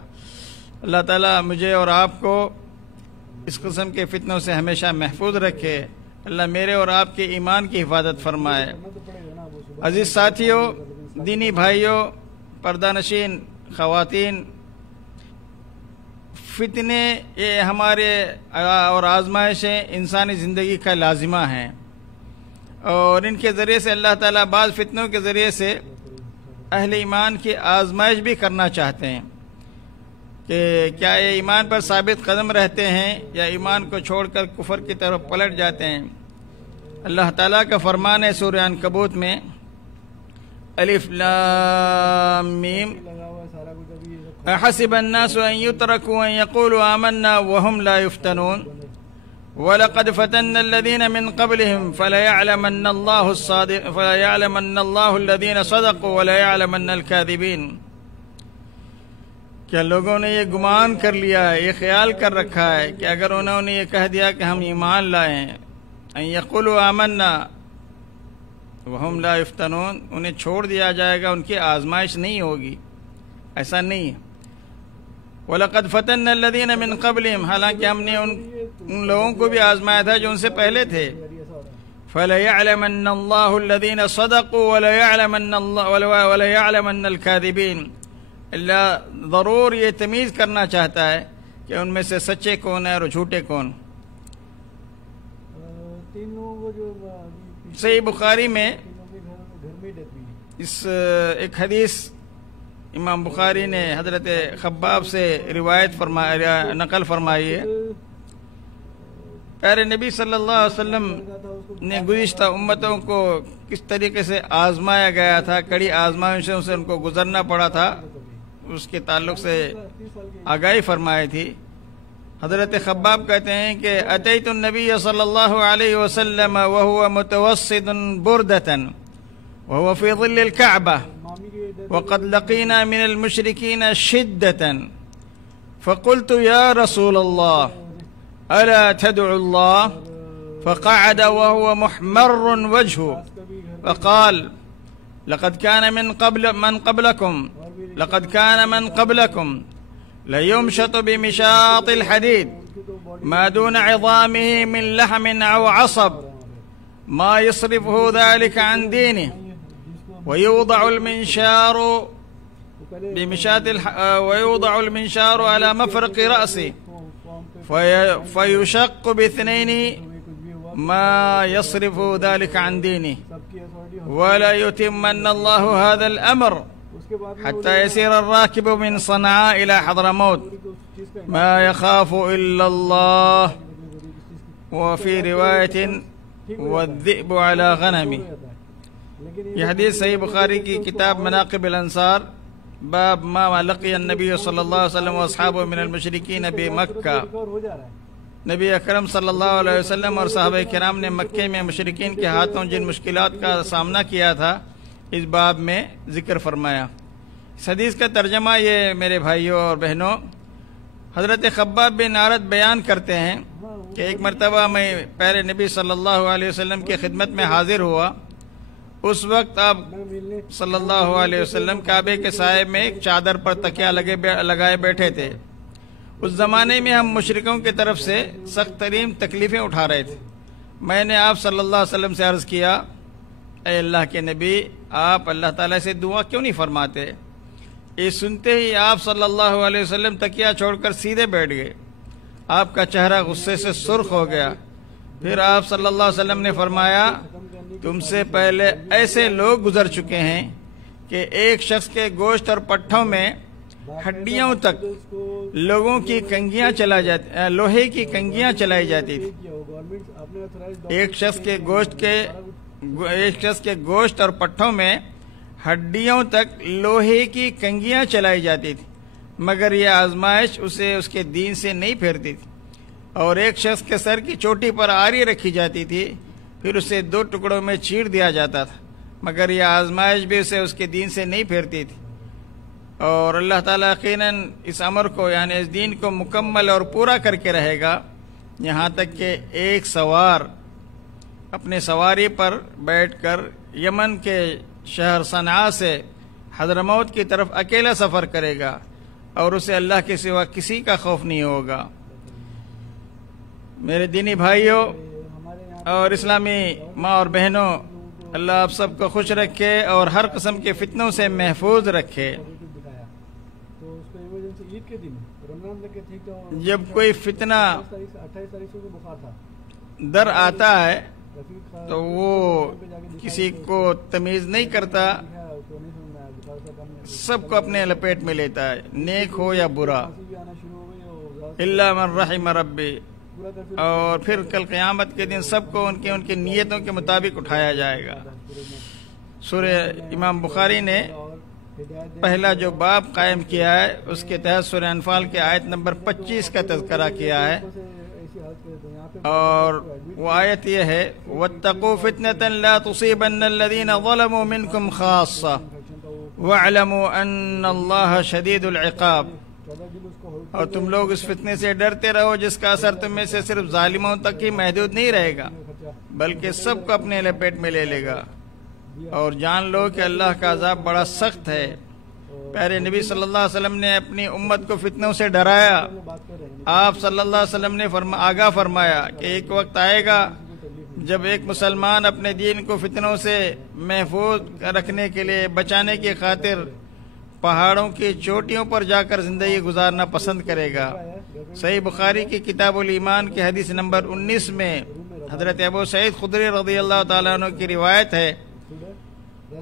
اللہ تعالیٰ مجھے اور آپ کو اس قسم کے فتنوں سے ہمیشہ محفوظ رکھے. اللہ میرے اور آپ کے ایمان کی حفاظت فرمائے. عزیز ساتھیو، دینی بھائیو، پردہ نشین خواتین، فتنے یہ ہمارے اور آزمائشیں انسانی زندگی کا لازمہ ہیں، اور ان کے ذریعے سے اللہ تعالیٰ بعض فتنوں کے ذریعے سے اہل ایمان کی آزمائش بھی کرنا چاہتے ہیں کہ کیا یہ ایمان پر ثابت قدم رہتے ہیں یا ایمان کو چھوڑ کر کفر کی طرف پلٹ جاتے ہیں. اللہ تعالیٰ کا فرمان ہے سورہ عنکبوت میں، الف لام میم احسب الناس ان يتركوا ان يقولوا آمنا وهم لا يفتنون وَلَقَدْ فَتَنَّ الَّذِينَ مِنْ قَبْلِهِمْ فَلَيَعْلَمَنَّ اللَّهُ الَّذِينَ صَدَقُوا وَلَيَعْلَمَنَّ الْكَاذِبِينَ. کیا لوگوں نے یہ گمان کر لیا ہے، یہ خیال کر رکھا ہے کہ اگر انہوں نے یہ کہہ دیا کہ ہم ایمان لائے ہیں، ان يَقُولُوا آمَنَّا وَهُمْ لَا يُفْتَنُونَ، انہیں چھوڑ دیا جائے گا، ان کی آزمائش نہیں ہوگی؟ ایسا نہیں ہے. وَلَقَدْ فَتَنَّ الَّذِينَ مِنْ قَبْلِهِمْ، حالانکہ ہم نے ان لوگوں کو بھی آزمایا تھا جو ان سے پہلے تھے. فَلَيَعْلَمَنَّ اللَّهُ الَّذِينَ صَدَقُوا وَلَيَعْلَمَنَّ الْكَاذِبِينَ. اللہ ضرور یہ تمیز کرنا چاہتا ہے کہ ان میں سے سچے کون ہیں اور جھوٹے کون. صحیح بخاری میں اس ایک حدیث امام بخاری نے حضرت خباب سے نقل فرمائی ہے. پیارے نبی صلی اللہ علیہ وسلم نے گزشتہ امتوں کو کس طریقے سے آزمایا گیا تھا، کڑی آزمائشوں سے ان کو گزرنا پڑا تھا، اس کے تعلق سے آگاہی فرمائی تھی. حضرت خباب کہتے ہیں کہ اتیت النبی صلی اللہ علیہ وسلم وهو متوسد بردة وهو في ظل الكعبة وقد لقينا من المشركين شدة فقلت يا رسول الله ألا تدعو الله؟ فقعد وهو محمر وجهه فقال لقد كان من قبلكم ليمشط بمشاط الحديد ما دون عظامه من لحم أو عصب ما يصرفه ذلك عن دينه ويوضع المنشار على مفرق رأسه فيشق باثنين ما يصرف ذلك عن دينه ولا يتمن الله هذا الأمر حتى يسير الراكب من صنعاء إلى حضرموت ما يخاف إلا الله وفي رواية والذئب على غنمه. یہ حدیث صحیح بخاری کی کتاب مناقب الانصار باب ما لقي النبی صلی اللہ علیہ وسلم واصحابہ من المشرکین بمکہ۔ ہو جا رہا ہے۔ نبی اکرم صلی اللہ علیہ وسلم اور صحابہ کرام نے مکے میں مشرکین کے ہاتھوں جن مشکلات کا سامنا کیا تھا اس باب میں ذکر فرمایا۔ اس حدیث کا ترجمہ یہ میرے بھائیوں اور بہنوں، حضرت خباب بن عارت بیان کرتے ہیں کہ ایک مرتبہ میں پیارے نبی صلی اللہ علیہ وسلم کی خدمت میں حاضر ہوا۔ اس وقت آپ صلی اللہ علیہ وسلم کعبے کے سائے میں ایک چادر پر تکیہ لگائے بیٹھے تھے۔ اس زمانے میں ہم مشرکوں کی طرف سے سخت ترین تکلیفیں اٹھا رہے تھے۔ میں نے آپ صلی اللہ علیہ وسلم سے عرض کیا، اے اللہ کے نبی، آپ اللہ تعالیٰ سے دعا کیوں نہیں فرماتے؟ یہ سنتے ہی آپ صلی اللہ علیہ وسلم تکیہ چھوڑ کر سیدھے بیٹھ گئے۔ آپ کا چہرہ غصے سے سرخ ہو گیا۔ پھر آپ صلی اللہ علیہ وسلم نے فرمایا، تم سے پہلے ایسے لوگ گزر چکے ہیں کہ ایک شخص کے گوشت اور پٹھوں میں ہڈیوں تک لوگوں کی کنگیاں لوہے کی کنگیاں چلائی جاتی تھی۔ ایک شخص کے گوشت اور پٹھوں میں ہڈیوں تک لوہے کی کنگیاں چلائی جاتی تھی، مگر یہ آزمائش اسے اس کے دین سے نہیں پھیرتی تھی۔ اور ایک شخص کے سر کی چوٹی پر آری رکھی جاتی تھی، پھر اسے 2 ٹکڑوں میں چیر دیا جاتا تھا، مگر یہ آزمائش بھی اسے اس کے دین سے نہیں پھیرتی تھی۔ اور اللہ تعالیٰ یقیناً اس امر کو یعنی اس دین کو مکمل اور پورا کر کے رہے گا، یہاں تک کہ ایک سوار اپنے سواری پر بیٹھ کر یمن کے شہر صنعاء سے حضرموت کی طرف اکیلا سفر کرے گا اور اسے اللہ کے سوا کسی کا خوف نہیں ہوگا۔ میرے دینی بھائیوں اور اسلامی ماں اور بہنوں، اللہ آپ سب کو خوش رکھے اور ہر قسم کے فتنوں سے محفوظ رکھے۔ جب کوئی فتنہ در آتا ہے تو وہ کسی کو تمیز نہیں کرتا، سب کو اپنے لپیٹ میں لیتا ہے، نیک ہو یا برا، الا من رحم ربی۔ اور پھر کل قیامت کے دن سب کو ان کی نیتوں کے مطابق اٹھایا جائے گا۔ سورہ امام بخاری نے پہلا جو باب قائم کیا ہے اس کے تحت سورہ انفال کے آیت نمبر 25 کا تذکرہ کیا ہے، اور وہ آیت یہ ہے، وَاتَّقُوا فِتْنَةً لَا تُصِيبَنَّ الَّذِينَ ظَلَمُوا مِنْكُمْ خَاصَّةً وَاعْلَمُوا أَنَّ اللَّهَ شَدِيدُ الْعِقَابِ۔ اور تم لوگ اس فتنے سے ڈرتے رہو جس کا اثر تم میں سے صرف ظالموں تک ہی محدود نہیں رہے گا بلکہ سب کو اپنے لپیٹ میں لے لے گا، اور جان لو کہ اللہ کا عذاب بڑا سخت ہے۔ پیارے نبی صلی اللہ علیہ وسلم نے اپنی امت کو فتنوں سے ڈرایا۔ آپ صلی اللہ علیہ وسلم نے آگاہ فرمایا کہ ایک وقت آئے گا جب ایک مسلمان اپنے دین کو فتنوں سے محفوظ رکھنے کے لیے بچانے کی خاطر پہاڑوں کی چوٹیوں پر جا کر زندگی گزارنا پسند کرے گا۔ صحیح بخاری کی کتاب الایمان کے حدیث نمبر 19 میں حضرت ابو سعید خدری رضی اللہ تعالیٰ عنہ کی روایت ہے،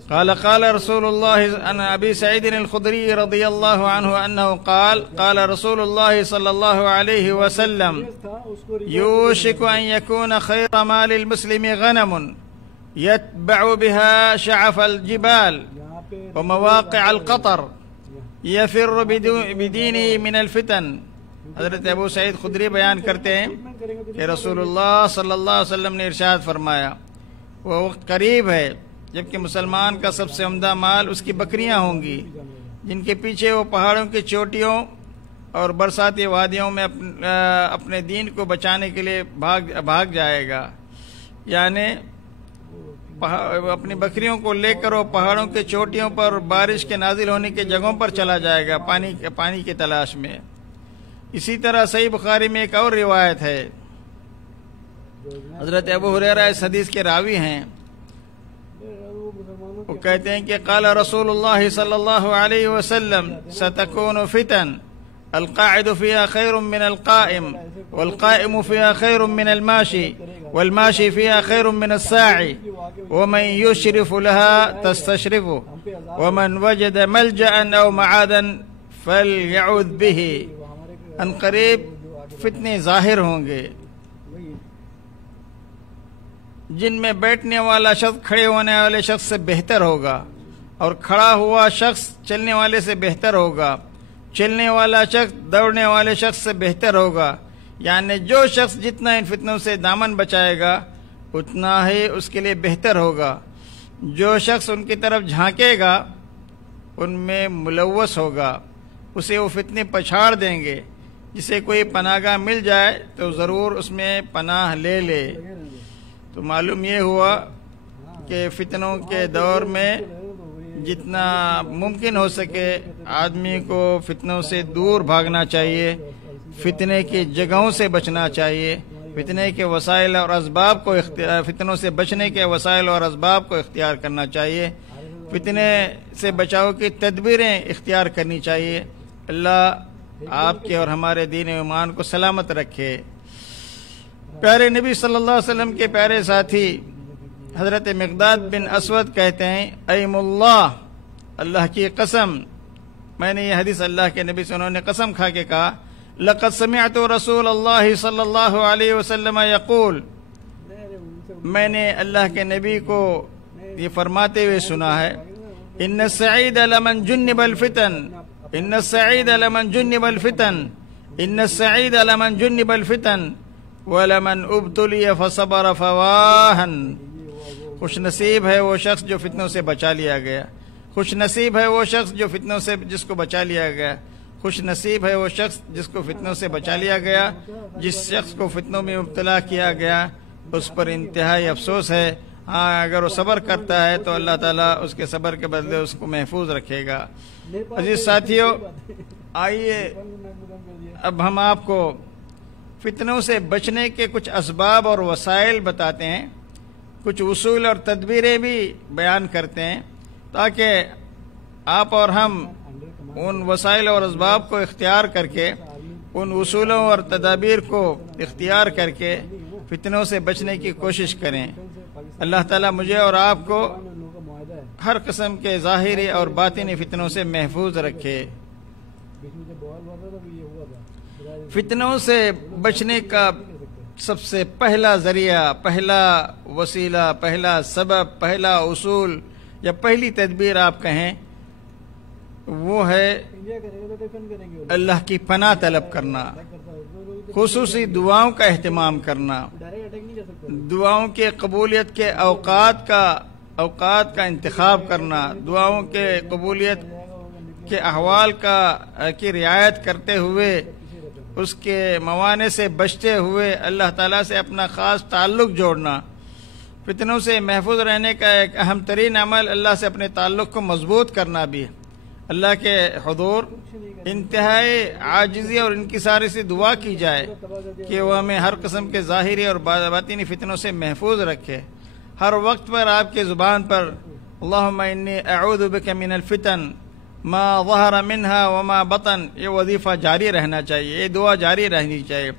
قال قال رسول اللہ عن ابی سعید الخدری رضی اللہ عنہ انہ قال قال رسول اللہ صلی اللہ علیہ وسلم یوشک ان یکون خیر مال المسلم غنم یتبع بها شعف الجبال ومواقع القطر یفر بدینہ من الفتن۔ حضرت ابو سعید خدری بیان کرتے ہیں کہ رسول اللہ صلی اللہ علیہ وسلم نے ارشاد فرمایا، وہ وقت قریب ہے جبکہ مسلمان کا سب سے عمدہ مال اس کی بکریاں ہوں گی، جن کے پیچھے وہ پہاڑوں کی چوٹیوں اور برساتی وادیوں میں اپنے دین کو بچانے کے لیے بھاگ جائے گا، یعنی اپنی بکریوں کو لے کر وہ پہاڑوں کی چوٹیوں پر بارش کے نازل ہونے کی جگہوں پر چلا جائے گا پانی کی تلاش میں۔ اسی طرح صحیح بخاری میں ایک اور روایت ہے، حضرت ابو ہریرہ اس حدیث کے راوی ہیں، وہ کہتے ہیں کہ قال رسول اللہ صلی اللہ علیہ وسلم ستكون فتن القاعد فيها خير من القائم والقائم فيها خير من الماشي والماشي فيها خير من الساعي ومن يشرف لها تستشرفه ومن وجد ملجأ أو معادا فليعوذ به۔ ان قریب فتنے ظاہر ہوں گے جن میں بیٹھنے والا شخص کھڑے ہونے والے شخص سے بہتر ہوگا، اور کھڑا ہوا شخص چلنے والے سے بہتر ہوگا، چلنے والا شخص دوڑنے والے شخص سے بہتر ہوگا، یعنی جو شخص جتنا ان فتنوں سے دامن بچائے گا اتنا ہی اس کے لیے بہتر ہوگا۔ جو شخص ان کی طرف جھانکے گا ان میں ملوث ہوگا، اسے وہ فتنے پچھاڑ دیں گے۔ جسے کوئی پناہ گاہ مل جائے تو ضرور اس میں پناہ لے لے۔ تو معلوم یہ ہوا کہ فتنوں کے دور میں جتنا ممکن ہو سکے آدمی کو فتنوں سے دور بھاگنا چاہیے، فتنے کی جگہوں سے بچنا چاہیے، فتنے کے وسائل اور اسباب کو فتنوں سے بچنے کے وسائل اور اسباب کو اختیار کرنا چاہیے، فتنے سے بچاؤ کی تدبیریں اختیار کرنی چاہیے۔ اللہ آپ کے اور ہمارے دین و ایمان کو سلامت رکھے۔ پیارے نبی صلی اللہ علیہ وسلم کے پیارے ساتھی حضرت مقداد بن اسود کہتے ہیں، ایم اللہ، اللہ کی قسم، میں نے یہ حدیث اللہ کے نبی سے انہوں نے قسم کھا کے کہا، لقد سمعت رسول اللہ صلی اللہ علیہ وسلم یقول، میں نے اللہ کے نبی کو یہ فرماتے ہوئے سنا ہے، ان السعید لمن جنب الفتن، ان السعید لمن جنب الفتن، ان السعید لمن جنب الفتن ولمن ابتلی فصبر فواہن۔ خوش نصیب ہے وہ شخص جو فتنوں سے بچا لیا گیا، خوش نصیب ہے وہ شخص جو فتنوں سے جس کو بچا لیا گیا، خوش نصیب ہے وہ شخص جس کو فتنوں سے بچا لیا گیا۔ جس شخص کو فتنوں میں مبتلا کیا گیا اس پر انتہائی افسوس ہے، ہاں اگر وہ صبر کرتا ہے تو اللہ تعالیٰ اس کے صبر کے بدلے اس کو محفوظ رکھے گا۔ عزیز ساتھیو، آئیے اب ہم آپ کو فتنوں سے بچنے کے کچھ اسباب اور وسائل بتاتے ہیں، کچھ اصول اور تدبیریں بھی بیان کرتے ہیں تاکہ آپ اور ہم ان وسائل اور اسباب کو اختیار کر کے، ان اصولوں اور تدابیر کو اختیار کر کے فتنوں سے بچنے کی کوشش کریں۔ اللہ تعالیٰ مجھے اور آپ کو ہر قسم کے ظاہری اور باطنی فتنوں سے محفوظ رکھے۔ فتنوں سے بچنے کا سب سے پہلا ذریعہ، پہلا وسیلہ، پہلا سبب، پہلا اصول یا پہلی تدبیر آپ کہیں وہ ہے اللہ کی پناہ طلب کرنا، خصوصی دعاؤں کا اہتمام کرنا، دعاؤں کے قبولیت کے اوقات کا انتخاب کرنا، دعاؤں کے قبولیت کے احوال کی رعایت کرتے ہوئے، اس کے موانع سے بچتے ہوئے اللہ تعالیٰ سے اپنا خاص تعلق جوڑنا۔ فتنوں سے محفوظ رہنے کا ایک اہم ترین عمل اللہ سے اپنے تعلق کو مضبوط کرنا بھی ہے۔ اللہ کے حضور انتہائی عاجزی اور انکساری سے دعا کی جائے کہ وہ ہمیں ہر قسم کے ظاہری اور باطنی فتنوں سے محفوظ رکھے۔ ہر وقت پر آپ کے زبان پر اللہم انی اعوذ بک من الفتن ما ظہر منہا وما بطن، یہ وظیفہ جاری رہنا چاہیے، یہ دعا جاری رہنی چاہیے۔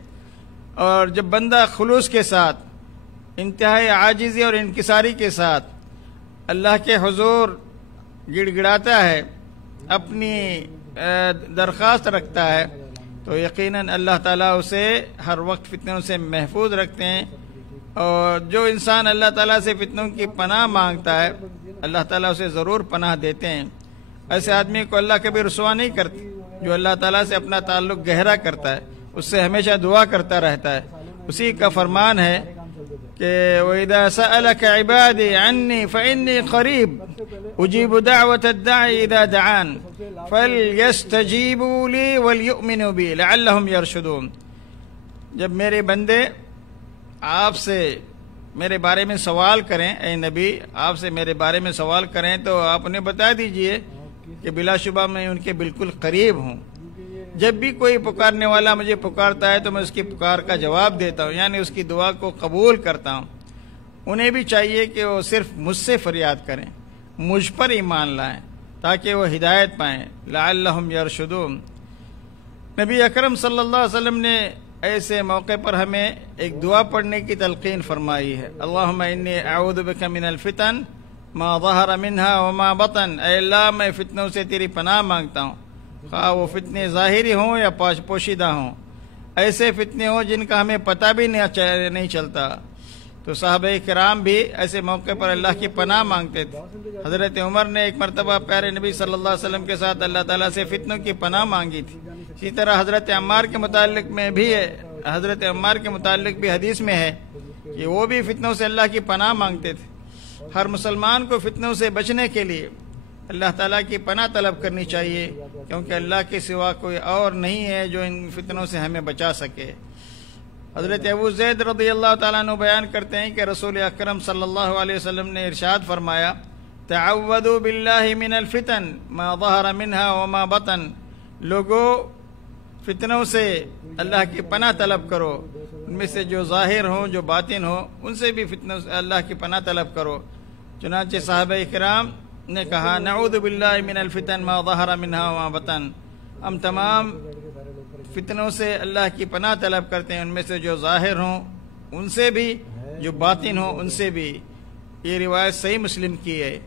اور جب بندہ خلوص کے ساتھ، انتہائی عاجزی اور انکساری کے ساتھ اللہ کے حضور گڑ گڑاتا ہے، اپنی درخواست رکھتا ہے، تو یقیناً اللہ تعالیٰ اسے ہر وقت فتنوں سے محفوظ رکھتے ہیں۔ اور جو انسان اللہ تعالیٰ سے فتنوں کی پناہ مانگتا ہے اللہ تعالیٰ اسے ضرور پناہ دیتے ہیں۔ ایسے آدمی کو اللہ کبھی رسوا نہیں کرتا، جو اللہ تعالیٰ سے اپنا تعلق گہرا کرتا ہے، اس سے ہمیشہ دعا کرتا رہتا ہے۔ اسی کا فرمان ہے کہ وَإِذَا سَأَلَكَ عِبَادِي عَنِّي فَإِنِّي قَرِيبٌ أُجِيبُ دَعْوَةَ الدَّاعِ إِذَا دَعَانِ فَلْيَسْتَجِيبُوا لِي وَلْيُؤْمِنُوا بِي لَعَلَّهُمْ يَرْشُدُونَ۔ جب میرے بندے آپ سے میرے بارے میں سوال کریں، اے نبی آپ سے میرے بارے میں سوال کریں تو آپ انہیں بتا دیجئے کہ بلا شبہ میں ان کے بالکل قریب ہوں۔ جب بھی کوئی پکارنے والا مجھے پکارتا ہے تو میں اس کی پکار کا جواب دیتا ہوں، یعنی اس کی دعا کو قبول کرتا ہوں۔ انہیں بھی چاہیے کہ وہ صرف مجھ سے فریاد کریں، مجھ پر ایمان لائیں تاکہ وہ ہدایت پائیں۔ لعلہم یرشدون۔ نبی اکرم صلی اللہ علیہ وسلم نے ایسے موقع پر ہمیں ایک دعا پڑھنے کی تلقین فرمائی ہے، اللہم انی اعوذ بک من الفتن ما ظہر منہا وما بطن۔ اے اللہ میں فتنوں سے تیری پناہ مانگتا ہوں، خواہ وہ فتنے ظاہری ہوں یا پوشیدہ ہوں، ایسے فتنے ہوں جن کا ہمیں پتہ بھی نہیں چلتا، تو صحابہ کرام بھی ایسے موقع پر اللہ کی پناہ مانگتے تھے۔ حضرت عمر نے ایک مرتبہ پیارے نبی صلی اللہ علیہ وسلم کے ساتھ اللہ تعالیٰ سے فتنوں کی پناہ مانگی تھی۔ اسی طرح حضرت عمار کے متعلق میں بھی ہے، حضرت عمار کے متعلق بھی حدیث میں ہے کہ وہ بھی فتنوں سے اللہ کی پناہ مانگتے تھے۔ ہر مسلمان کو فتنوں سے بچنے کے لیے اللہ تعالیٰ کی پناہ طلب کرنی چاہیے، کیونکہ اللہ کے سوا کوئی اور نہیں ہے جو ان فتنوں سے ہمیں بچا سکے۔ حضرت ابو زید رضی اللہ تعالیٰ عنہ بیان کرتے ہیں کہ رسول اکرم صلی اللہ علیہ وسلم نے ارشاد فرمایا، تعوذوا باللہ من الفتن ما ظہر منها وما بطن، لوگو فتنوں سے اللہ کی پناہ طلب کرو، ان میں سے جو ظاہر ہوں جو باطن ہوں ان سے بھی فتنوں سے اللہ کی پناہ طلب کرو۔ چنانچہ صحابہ کرام نے کہا، نعوذ باللہ من الفتن ما ظہر منها وما بطن، ہم تمام فتنوں سے اللہ کی پناہ طلب کرتے ہیں، ان میں سے جو ظاہر ہوں ان سے بھی، جو باطن ہوں ان سے بھی۔ یہ روایت صحیح مسلم کی ہے۔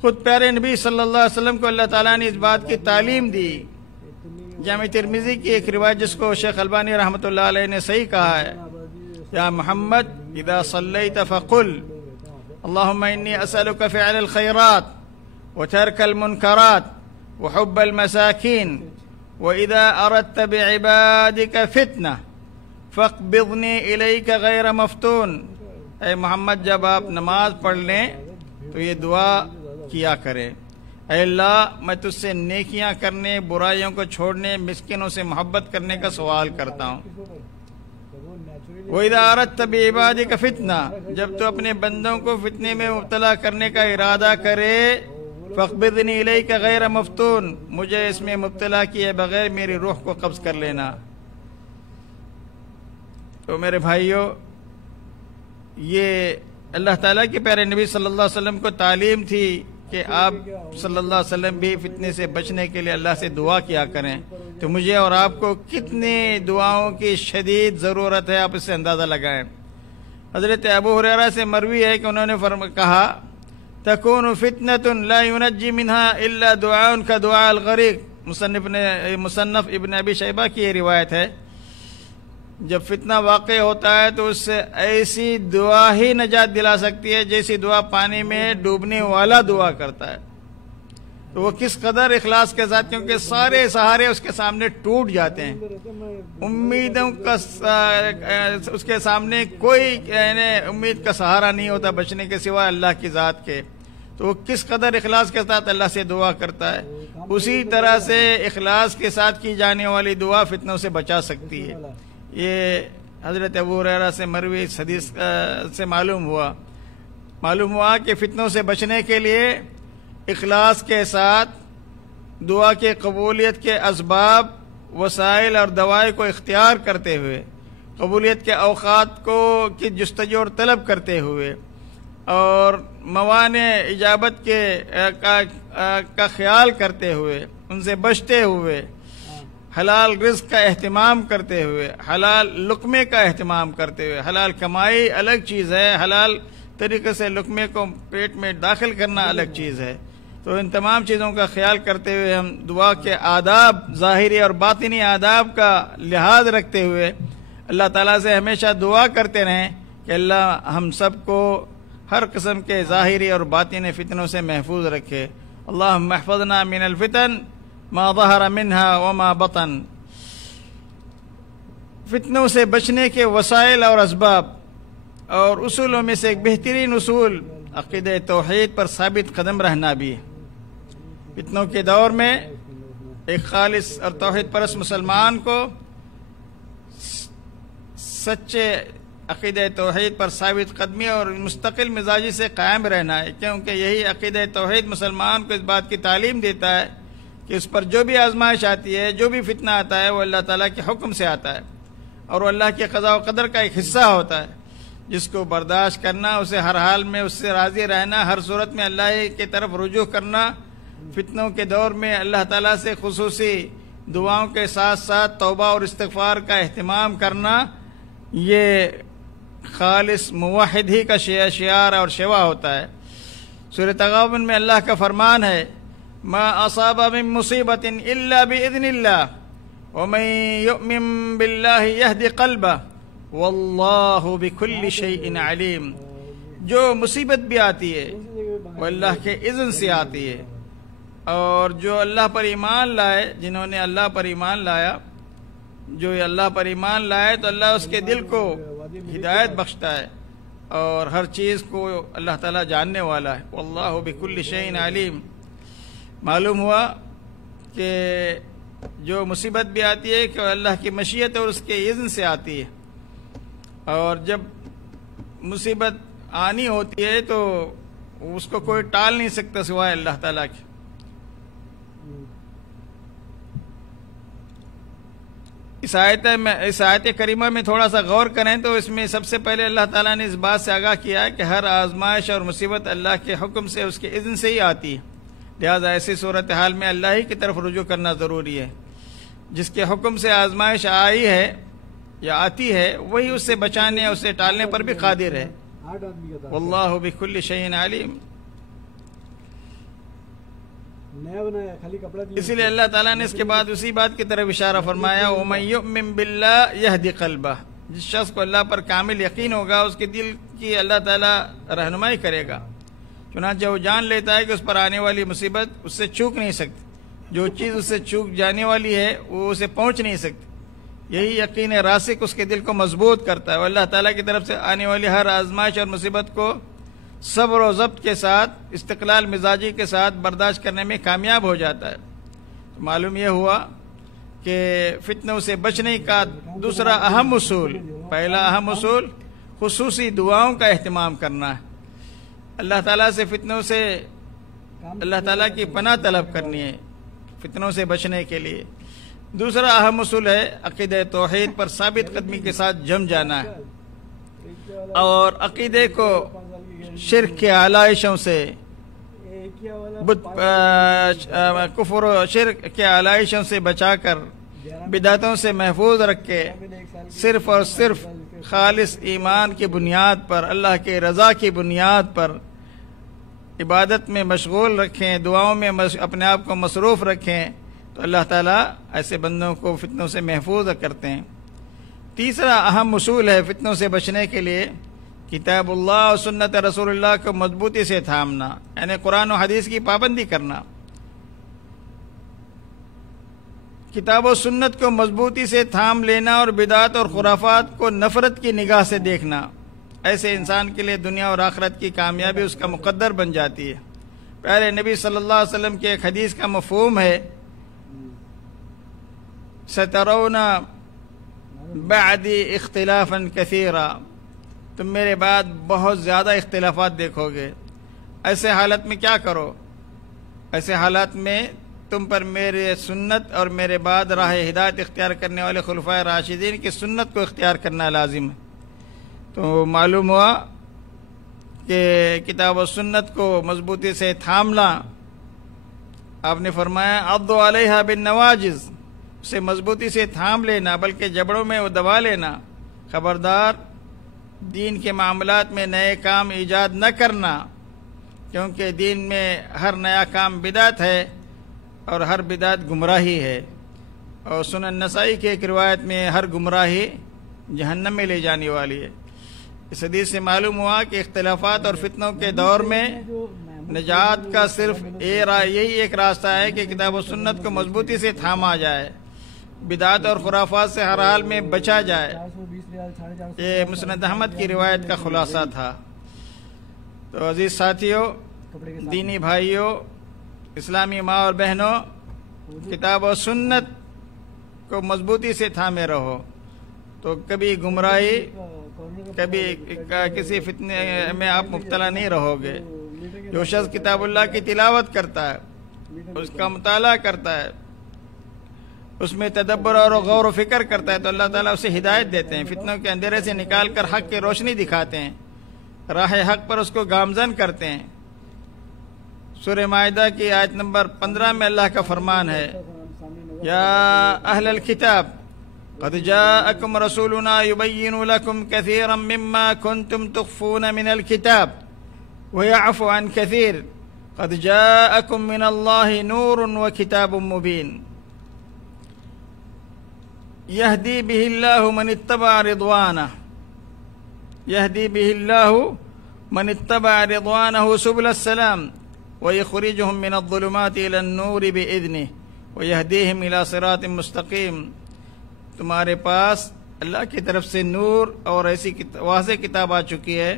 خود پیارے نبی صلی اللہ علیہ وسلم کو اللہ تعالیٰ نے اس بات کی تعلیم دی۔ جامع ترمذی کی ایک روایت جس کو شیخ البانی رحمۃ اللہ علیہ نے صحیح کہا ہے، یا محمد اذا صلیت فقل اللہم انی اسألک فعل الخیرات وترک المنکرات وحب المساکین وَإِذَا أَرَدْتَ بِعِبَادِكَ فِتْنَةً فَاقْبِضْنِي إِلَيْكَ غَيْرَ مَفْتُونٍ، اے محمد جب آپ نماز پڑھ لیں تو یہ دعا کیا کریں، اے اللہ میں تجھ سے نیکیاں کرنے، برائیوں کو چھوڑنے، مسکینوں سے محبت کرنے کا سوال کرتا ہوں۔ وَإِذَا أَرَدْتَ بِعِبَادِكَ فِتْنَةً، جب تو اپنے بندوں کو فتنے میں مبتلا کرنے کا ارادہ کرے، فَاقْبِضْنِي إِلَيْكَ غَيْرَ مَفْتُونٍ، مجھے اس میں مبتلا کیے بغیر میری روح کو قبض کر لینا۔ تو میرے بھائیوں، یہ اللہ تعالیٰ کے پیارے نبی صلی اللہ علیہ وسلم کو تعلیم تھی کہ آپ صلی اللہ علیہ وسلم بھی فتنے سے بچنے کے لیے اللہ سے دعا کیا کریں۔ تو مجھے اور آپ کو کتنی دعاؤں کی شدید ضرورت ہے، آپ اس سے اندازہ لگائیں۔ حضرت ابو ہریرہ سے مروی ہے کہ انہوں نے کہا، تکون فتنة لا ينجي منها الا دعاء كدعاء الغریق، مصنف ابن ابی شیبہ کی یہ روایت ہے۔ جب فتنہ واقع ہوتا ہے تو اس سے ایسی دعا ہی نجات دلا سکتی ہے جیسی دعا پانی میں ڈوبنے والا دعا کرتا ہے۔ تو وہ کس قدر اخلاص کے ساتھ، کیونکہ سارے سہارے اس کے سامنے ٹوٹ جاتے ہیں، امیدوں کا اس کے سامنے کوئی امید کا سہارا نہیں ہوتا بچنے کے سوا اللہ کی ذات کے۔ تو وہ کس قدر اخلاص کے ساتھ اللہ سے دعا کرتا ہے، اسی طرح سے اخلاص کے ساتھ کی جانے والی دعا فتنوں سے بچا سکتی ہے۔ یہ حضرت ابو ہریرہ سے مروی اس حدیث سے معلوم ہوا کہ فتنوں سے بچنے کے لیے اخلاص کے ساتھ دعا کے قبولیت کے اسباب، وسائل اور دوائیں کو اختیار کرتے ہوئے، قبولیت کے اوقات کی جستجو اور طلب کرتے ہوئے، اور موانع اجابت کا خیال کرتے ہوئے، ان سے بچتے ہوئے، حلال رزق کا اہتمام کرتے ہوئے، حلال لقمے کا اہتمام کرتے ہوئے، حلال کمائی الگ چیز ہے، حلال طریقے سے لقمے کو پیٹ میں داخل کرنا الگ چیز ہے۔ تو ان تمام چیزوں کا خیال کرتے ہوئے ہم دعا کے آداب، ظاہری اور باطنی آداب کا لحاظ رکھتے ہوئے اللہ تعالیٰ سے ہمیشہ دعا کرتے رہیں کہ اللہ ہم سب کو ہر قسم کے ظاہری اور باطنی فتنوں سے محفوظ رکھے۔ اللہم احفظنا من الفتن ما ظہر منها وما بطن۔ فتنوں سے بچنے کے وسائل اور اسباب اور اصولوں میں سے ایک بہترین اصول عقیدہ توحید پر ثابت قدم رہنا بھی ہے۔ فتنوں کے دور میں ایک خالص اور توحید پرست مسلمان کو سچے عقیدہ توحید پر ثابت قدمی اور مستقل مزاجی سے قائم رہنا ہے، کیونکہ یہی عقیدہ توحید مسلمان کو اس بات کی تعلیم دیتا ہے کہ اس پر جو بھی آزمائش آتی ہے، جو بھی فتنہ آتا ہے، وہ اللہ تعالیٰ کے حکم سے آتا ہے اور وہ اللہ کے قضاء و قدر کا ایک حصہ ہوتا ہے، جس کو برداشت کرنا، اسے ہر حال میں اس سے راضی رہنا، ہر صورت میں اللہ کی طرف رجوع کرنا، فتنوں کے دور میں اللہ تعالیٰ سے خصوصی دعاؤں کے ساتھ ساتھ توبہ اور استغفار کا اہتمام کرنا، یہ خالص موحد ہی کا شعار اور شیوا ہوتا ہے۔ سورہ تغابن میں اللہ کا فرمان ہے، ما اصاب من مصیبت الا باذن اللہ ومن یؤمن باللہ یہد قلبہ واللہ بکل شیء علیم. جو مصیبت بھی آتی ہے وہ اللہ کے اذن سے آتی ہے، اور جو اللہ پر ایمان لائے، جنہوں نے اللہ پر ایمان لایا، جو اللہ پر ایمان لائے تو اللہ اس کے دل کو ہدایت بخشتا ہے، اور ہر چیز کو اللہ تعالیٰ جاننے والا ہے. واللہ بکل شیء علیم. معلوم ہوا کہ جو مصیبت بھی آتی ہے کہ اللہ کی مشیت اور اس کے اذن سے آتی ہے، اور جب مصیبت آنی ہوتی ہے تو اس کو کوئی ٹال نہیں سکتا سوائے اللہ تعالیٰ کے. اس آیت کریمہ میں تھوڑا سا غور کریں تو اس میں سب سے پہلے اللہ تعالیٰ نے اس بات سے آگاہ کیا ہے کہ ہر آزمائش اور مصیبت اللہ کے حکم سے، اس کے اذن سے ہی آتی ہے. لہذا ایسی صورتحال میں اللہ ہی کی طرف رجوع کرنا ضروری ہے. جس کے حکم سے آزمائش آئی ہے یا آتی ہے وہی اس سے بچانے، اس سے ٹالنے پر بھی قادر ہے. واللہ بکل شیء علیم. اسی لیے اللہ تعالیٰ نے اس کے بعد اسی بات کی طرف اشارہ فرمایا وَمَن يُؤْمِن بِاللَّهِ يَهْدِ قَلْبَهُ. جس شخص کو اللہ پر کامل یقین ہوگا اس کے دل کی اللہ تعالیٰ رہنمائی کرے گا. چنانچہ وہ جان لیتا ہے کہ اس پر آنے والی مصیبت اس سے چوک نہیں سکتی، جو چیز اس سے چوک جانے والی ہے وہ اسے پہنچ نہیں سکتی. یہی یقین راسخ اس کے دل کو مضبوط کرتا ہے، اور اللہ تعالیٰ کی طرف سے آنے والی ہر آزمائش اور مصیبت کو صبر و ضبط کے ساتھ، استقلال مزاجی کے ساتھ برداشت کرنے میں کامیاب ہو جاتا ہے. تو معلوم یہ ہوا کہ فتنوں سے بچنے کا دوسرا اہم اصول، پہلا اہم اصول خصوصی دعاؤں کا اہتمام کرنا ہے. اللہ تعالیٰ سے فتنوں سے اللہ تعالیٰ کی پناہ طلب کرنی ہے فتنوں سے بچنے کے لیے. دوسرا اہم اصول ہے عقیدہ توحید پر ثابت قدمی کے ساتھ جم جانا ہے، اور عقیدے کو شرک کے علائشوں سے، کفر و شرک کے علائشوں سے بچا کر، بدعتوں سے محفوظ رکھ کے، صرف اور صرف خالص ایمان کی بنیاد پر، اللہ کے رضا کی بنیاد پر عبادت میں مشغول رکھیں، دعاؤں میں اپنے آپ کو مصروف رکھیں، تو اللہ تعالیٰ ایسے بندوں کو فتنوں سے محفوظ کرتے ہیں. تیسرا اہم اصول ہے فتنوں سے بچنے کے لیے کتاب اللہ اور سنت رسول اللہ کو مضبوطی سے تھامنا، یعنی قرآن و حدیث کی پابندی کرنا. کتاب و سنت کو مضبوطی سے تھام لینا اور بدعات اور خرافات کو نفرت کی نگاہ سے دیکھنا، ایسے انسان کے لیے دنیا اور آخرت کی کامیابی اس کا مقدر بن جاتی ہے. پہلے نبی صلی اللہ علیہ وسلم کی ایک حدیث کا مفہوم ہے سترون بعدی اختلافا کثیرا، تم میرے بعد بہت زیادہ اختلافات دیکھو گے. ایسے حالت میں کیا کرو؟ ایسے حالات میں تم پر میرے سنت اور میرے بعد راہ ہدایت اختیار کرنے والے خلفائے راشدین کی سنت کو اختیار کرنا لازم ہے. تو معلوم ہوا کہ کتاب و سنت کو مضبوطی سے تھامنا، آپ نے فرمایا عضوا علیہا بالنواجذ، اسے مضبوطی سے تھام لینا بلکہ جبڑوں میں وہ دبا لینا. خبردار دین کے معاملات میں نئے کام ایجاد نہ کرنا، کیونکہ دین میں ہر نیا کام بدعت ہے اور ہر بدعت گمراہی ہے. اور سنن نسائی کی ایک روایت میں ہر گمراہی جہنم میں لے جانے والی ہے. اس حدیث سے معلوم ہوا کہ اختلافات اور فتنوں کے دور میں نجات کا صرف یہی ایک راستہ ہے کہ کتاب و سنت کو مضبوطی سے تھاما جائے، بدعات اور خرافات سے ہر حال میں بچا جائے. یہ مسند احمد کی روایت کا خلاصہ تھا. تو عزیز ساتھیوں، دینی بھائیوں، اسلامی ماں اور بہنوں، کتاب و سنت کو مضبوطی سے تھامے رہو تو کبھی گمراہی، کبھی کسی فتنے میں آپ مبتلا نہیں رہو گے. جو شخص کتاب اللہ کی تلاوت کرتا ہے، اس کا مطالعہ کرتا ہے، اس میں تدبر اور غور و فکر کرتا ہے تو اللہ تعالیٰ اسے ہدایت دیتے ہیں، فتنوں کے اندھیرے سے نکال کر حق کی روشنی دکھاتے ہیں، راہ حق پر اس کو گامزن کرتے ہیں. سورہ مائدہ کی آیت نمبر 15 میں اللہ کا فرمان ہے یا اہل الکتاب قد جاءکم رسولنا یبین لکم کثیرا مما کنتم تخفون من الکتاب ویعفو عن کثیر قد جاءکم من اللہ نور وکتاب مبین. یہدی بہ اللہ من اتبع رضوانہ یہدی بہ اللہ من اتبع رضوانہ سبل السلام ویخرجہم من الظلمات الی النور بإذنہ ویہدیہم الی صراط مستقیم. تمہارے پاس اللہ کی طرف سے نور اور ایسی واضح کتاب آ چکی ہے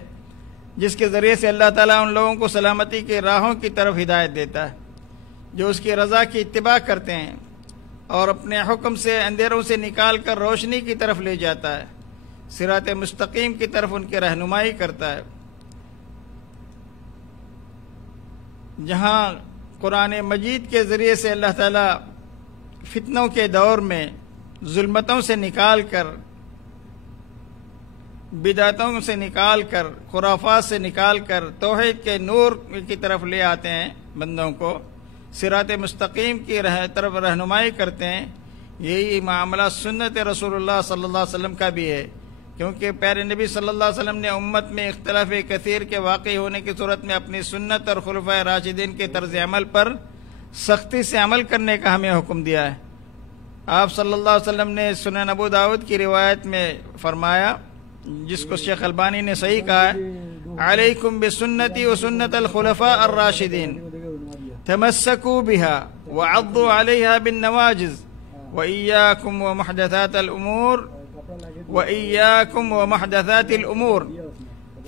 جس کے ذریعے سے اللہ تعالیٰ ان لوگوں کو سلامتی کے راہوں کی طرف ہدایت دیتا ہے جو اس کی رضا کی اتباع کرتے ہیں اور اپنے حکم سے اندھیروں سے نکال کر روشنی کی طرف لے جاتا ہے، صراط مستقیم کی طرف ان کی رہنمائی کرتا ہے. جہاں قرآن مجید کے ذریعے سے اللہ تعالیٰ فتنوں کے دور میں ظلمتوں سے نکال کر، بدعتوں سے نکال کر، خرافات سے نکال کر توحید کے نور کی طرف لے آتے ہیں بندوں کو، صراط مستقیم کی طرف رہنمائی کرتے ہیں. یہی معاملہ سنت رسول اللہ صلی اللہ علیہ وسلم کا بھی ہے، کیونکہ پیارے نبی صلی اللہ علیہ وسلم نے امت میں اختلاف کثیر کے واقع ہونے کی صورت میں اپنی سنت اور خلفائے راشدین کے طرز عمل پر سختی سے عمل کرنے کا ہمیں حکم دیا ہے. آپ صلی اللہ علیہ وسلم نے سنن ابو داؤد کی روایت میں فرمایا، جس کو شیخ البانی نے صحیح کہا ہے، علیکم بسنتی و سنت الخلفاء الراشدین تمسکوا بها وعضوا عليها بالنواجذ وإياكم ومحدثات الأمور وإياكم ومحدثات الأمور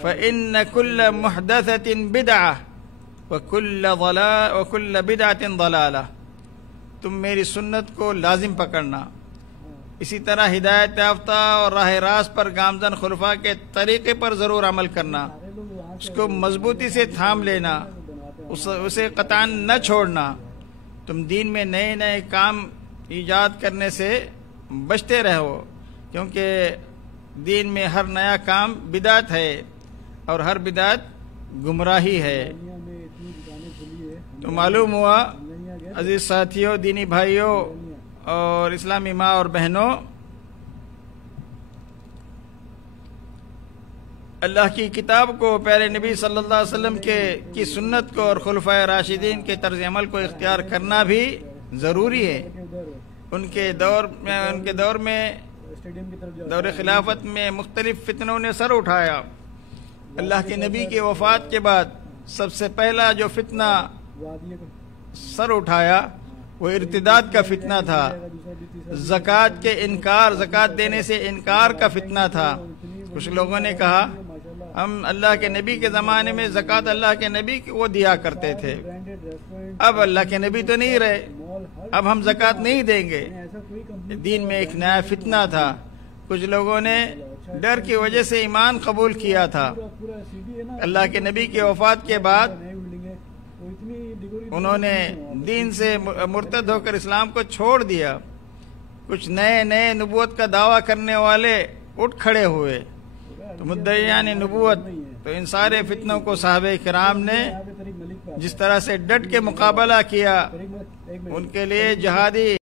فإن كل محدثة بدعة وكل بدعة ضلالة. تم میری سنت کو لازم پکڑنا، اسی طرح ہدایت یافتہ اور راہ راست پر گامزن خلفاء کے طریقے پر ضرور عمل کرنا، اس کو مضبوطی سے تھام لینا، اسے قطعاً نہ چھوڑنا. تم دین میں نئے نئے کام ایجاد کرنے سے بچتے رہو، کیونکہ دین میں ہر نیا کام بدعت ہے اور ہر بدعت گمراہی ہے. تو معلوم ہوا عزیز ساتھیوں، دینی بھائیوں اور اسلامی ماں اور بہنوں، اللہ کی کتاب کو، پیارے نبی صلی اللہ علیہ وسلم کی سنت کو اور خلفائے راشدین کے طرز عمل کو اختیار کرنا بھی ضروری ہے. ان کے دور میں دور خلافت میں مختلف فتنوں نے سر اٹھایا. اللہ کے نبی کی وفات کے بعد سب سے پہلا جو فتنہ سر اٹھایا وہ ارتداد کا فتنہ تھا، زکوٰۃ کے انکار، زکوٰۃ دینے سے انکار کا فتنہ تھا. کچھ لوگوں نے کہا ہم اللہ کے نبی کے زمانے میں زکوٰۃ اللہ کے نبی کو دیا کرتے تھے، اب اللہ کے نبی تو نہیں رہے، اب ہم زکوٰۃ نہیں دیں گے. دین میں ایک نیا فتنہ تھا. کچھ لوگوں نے ڈر کی وجہ سے ایمان قبول کیا تھا. اللہ کے نبی کی وفات کے بعد انہوں نے دین سے مرتد ہو کر اسلام کو چھوڑ دیا. کچھ نئے نبوت کا دعویٰ کرنے والے اٹھ کھڑے ہوئے، تو مدعیان نبوت. تو ان سارے فتنوں کو صحابہ کرام نے جس طرح سے ڈٹ کے مقابلہ کیا، ان کے لیے جہادی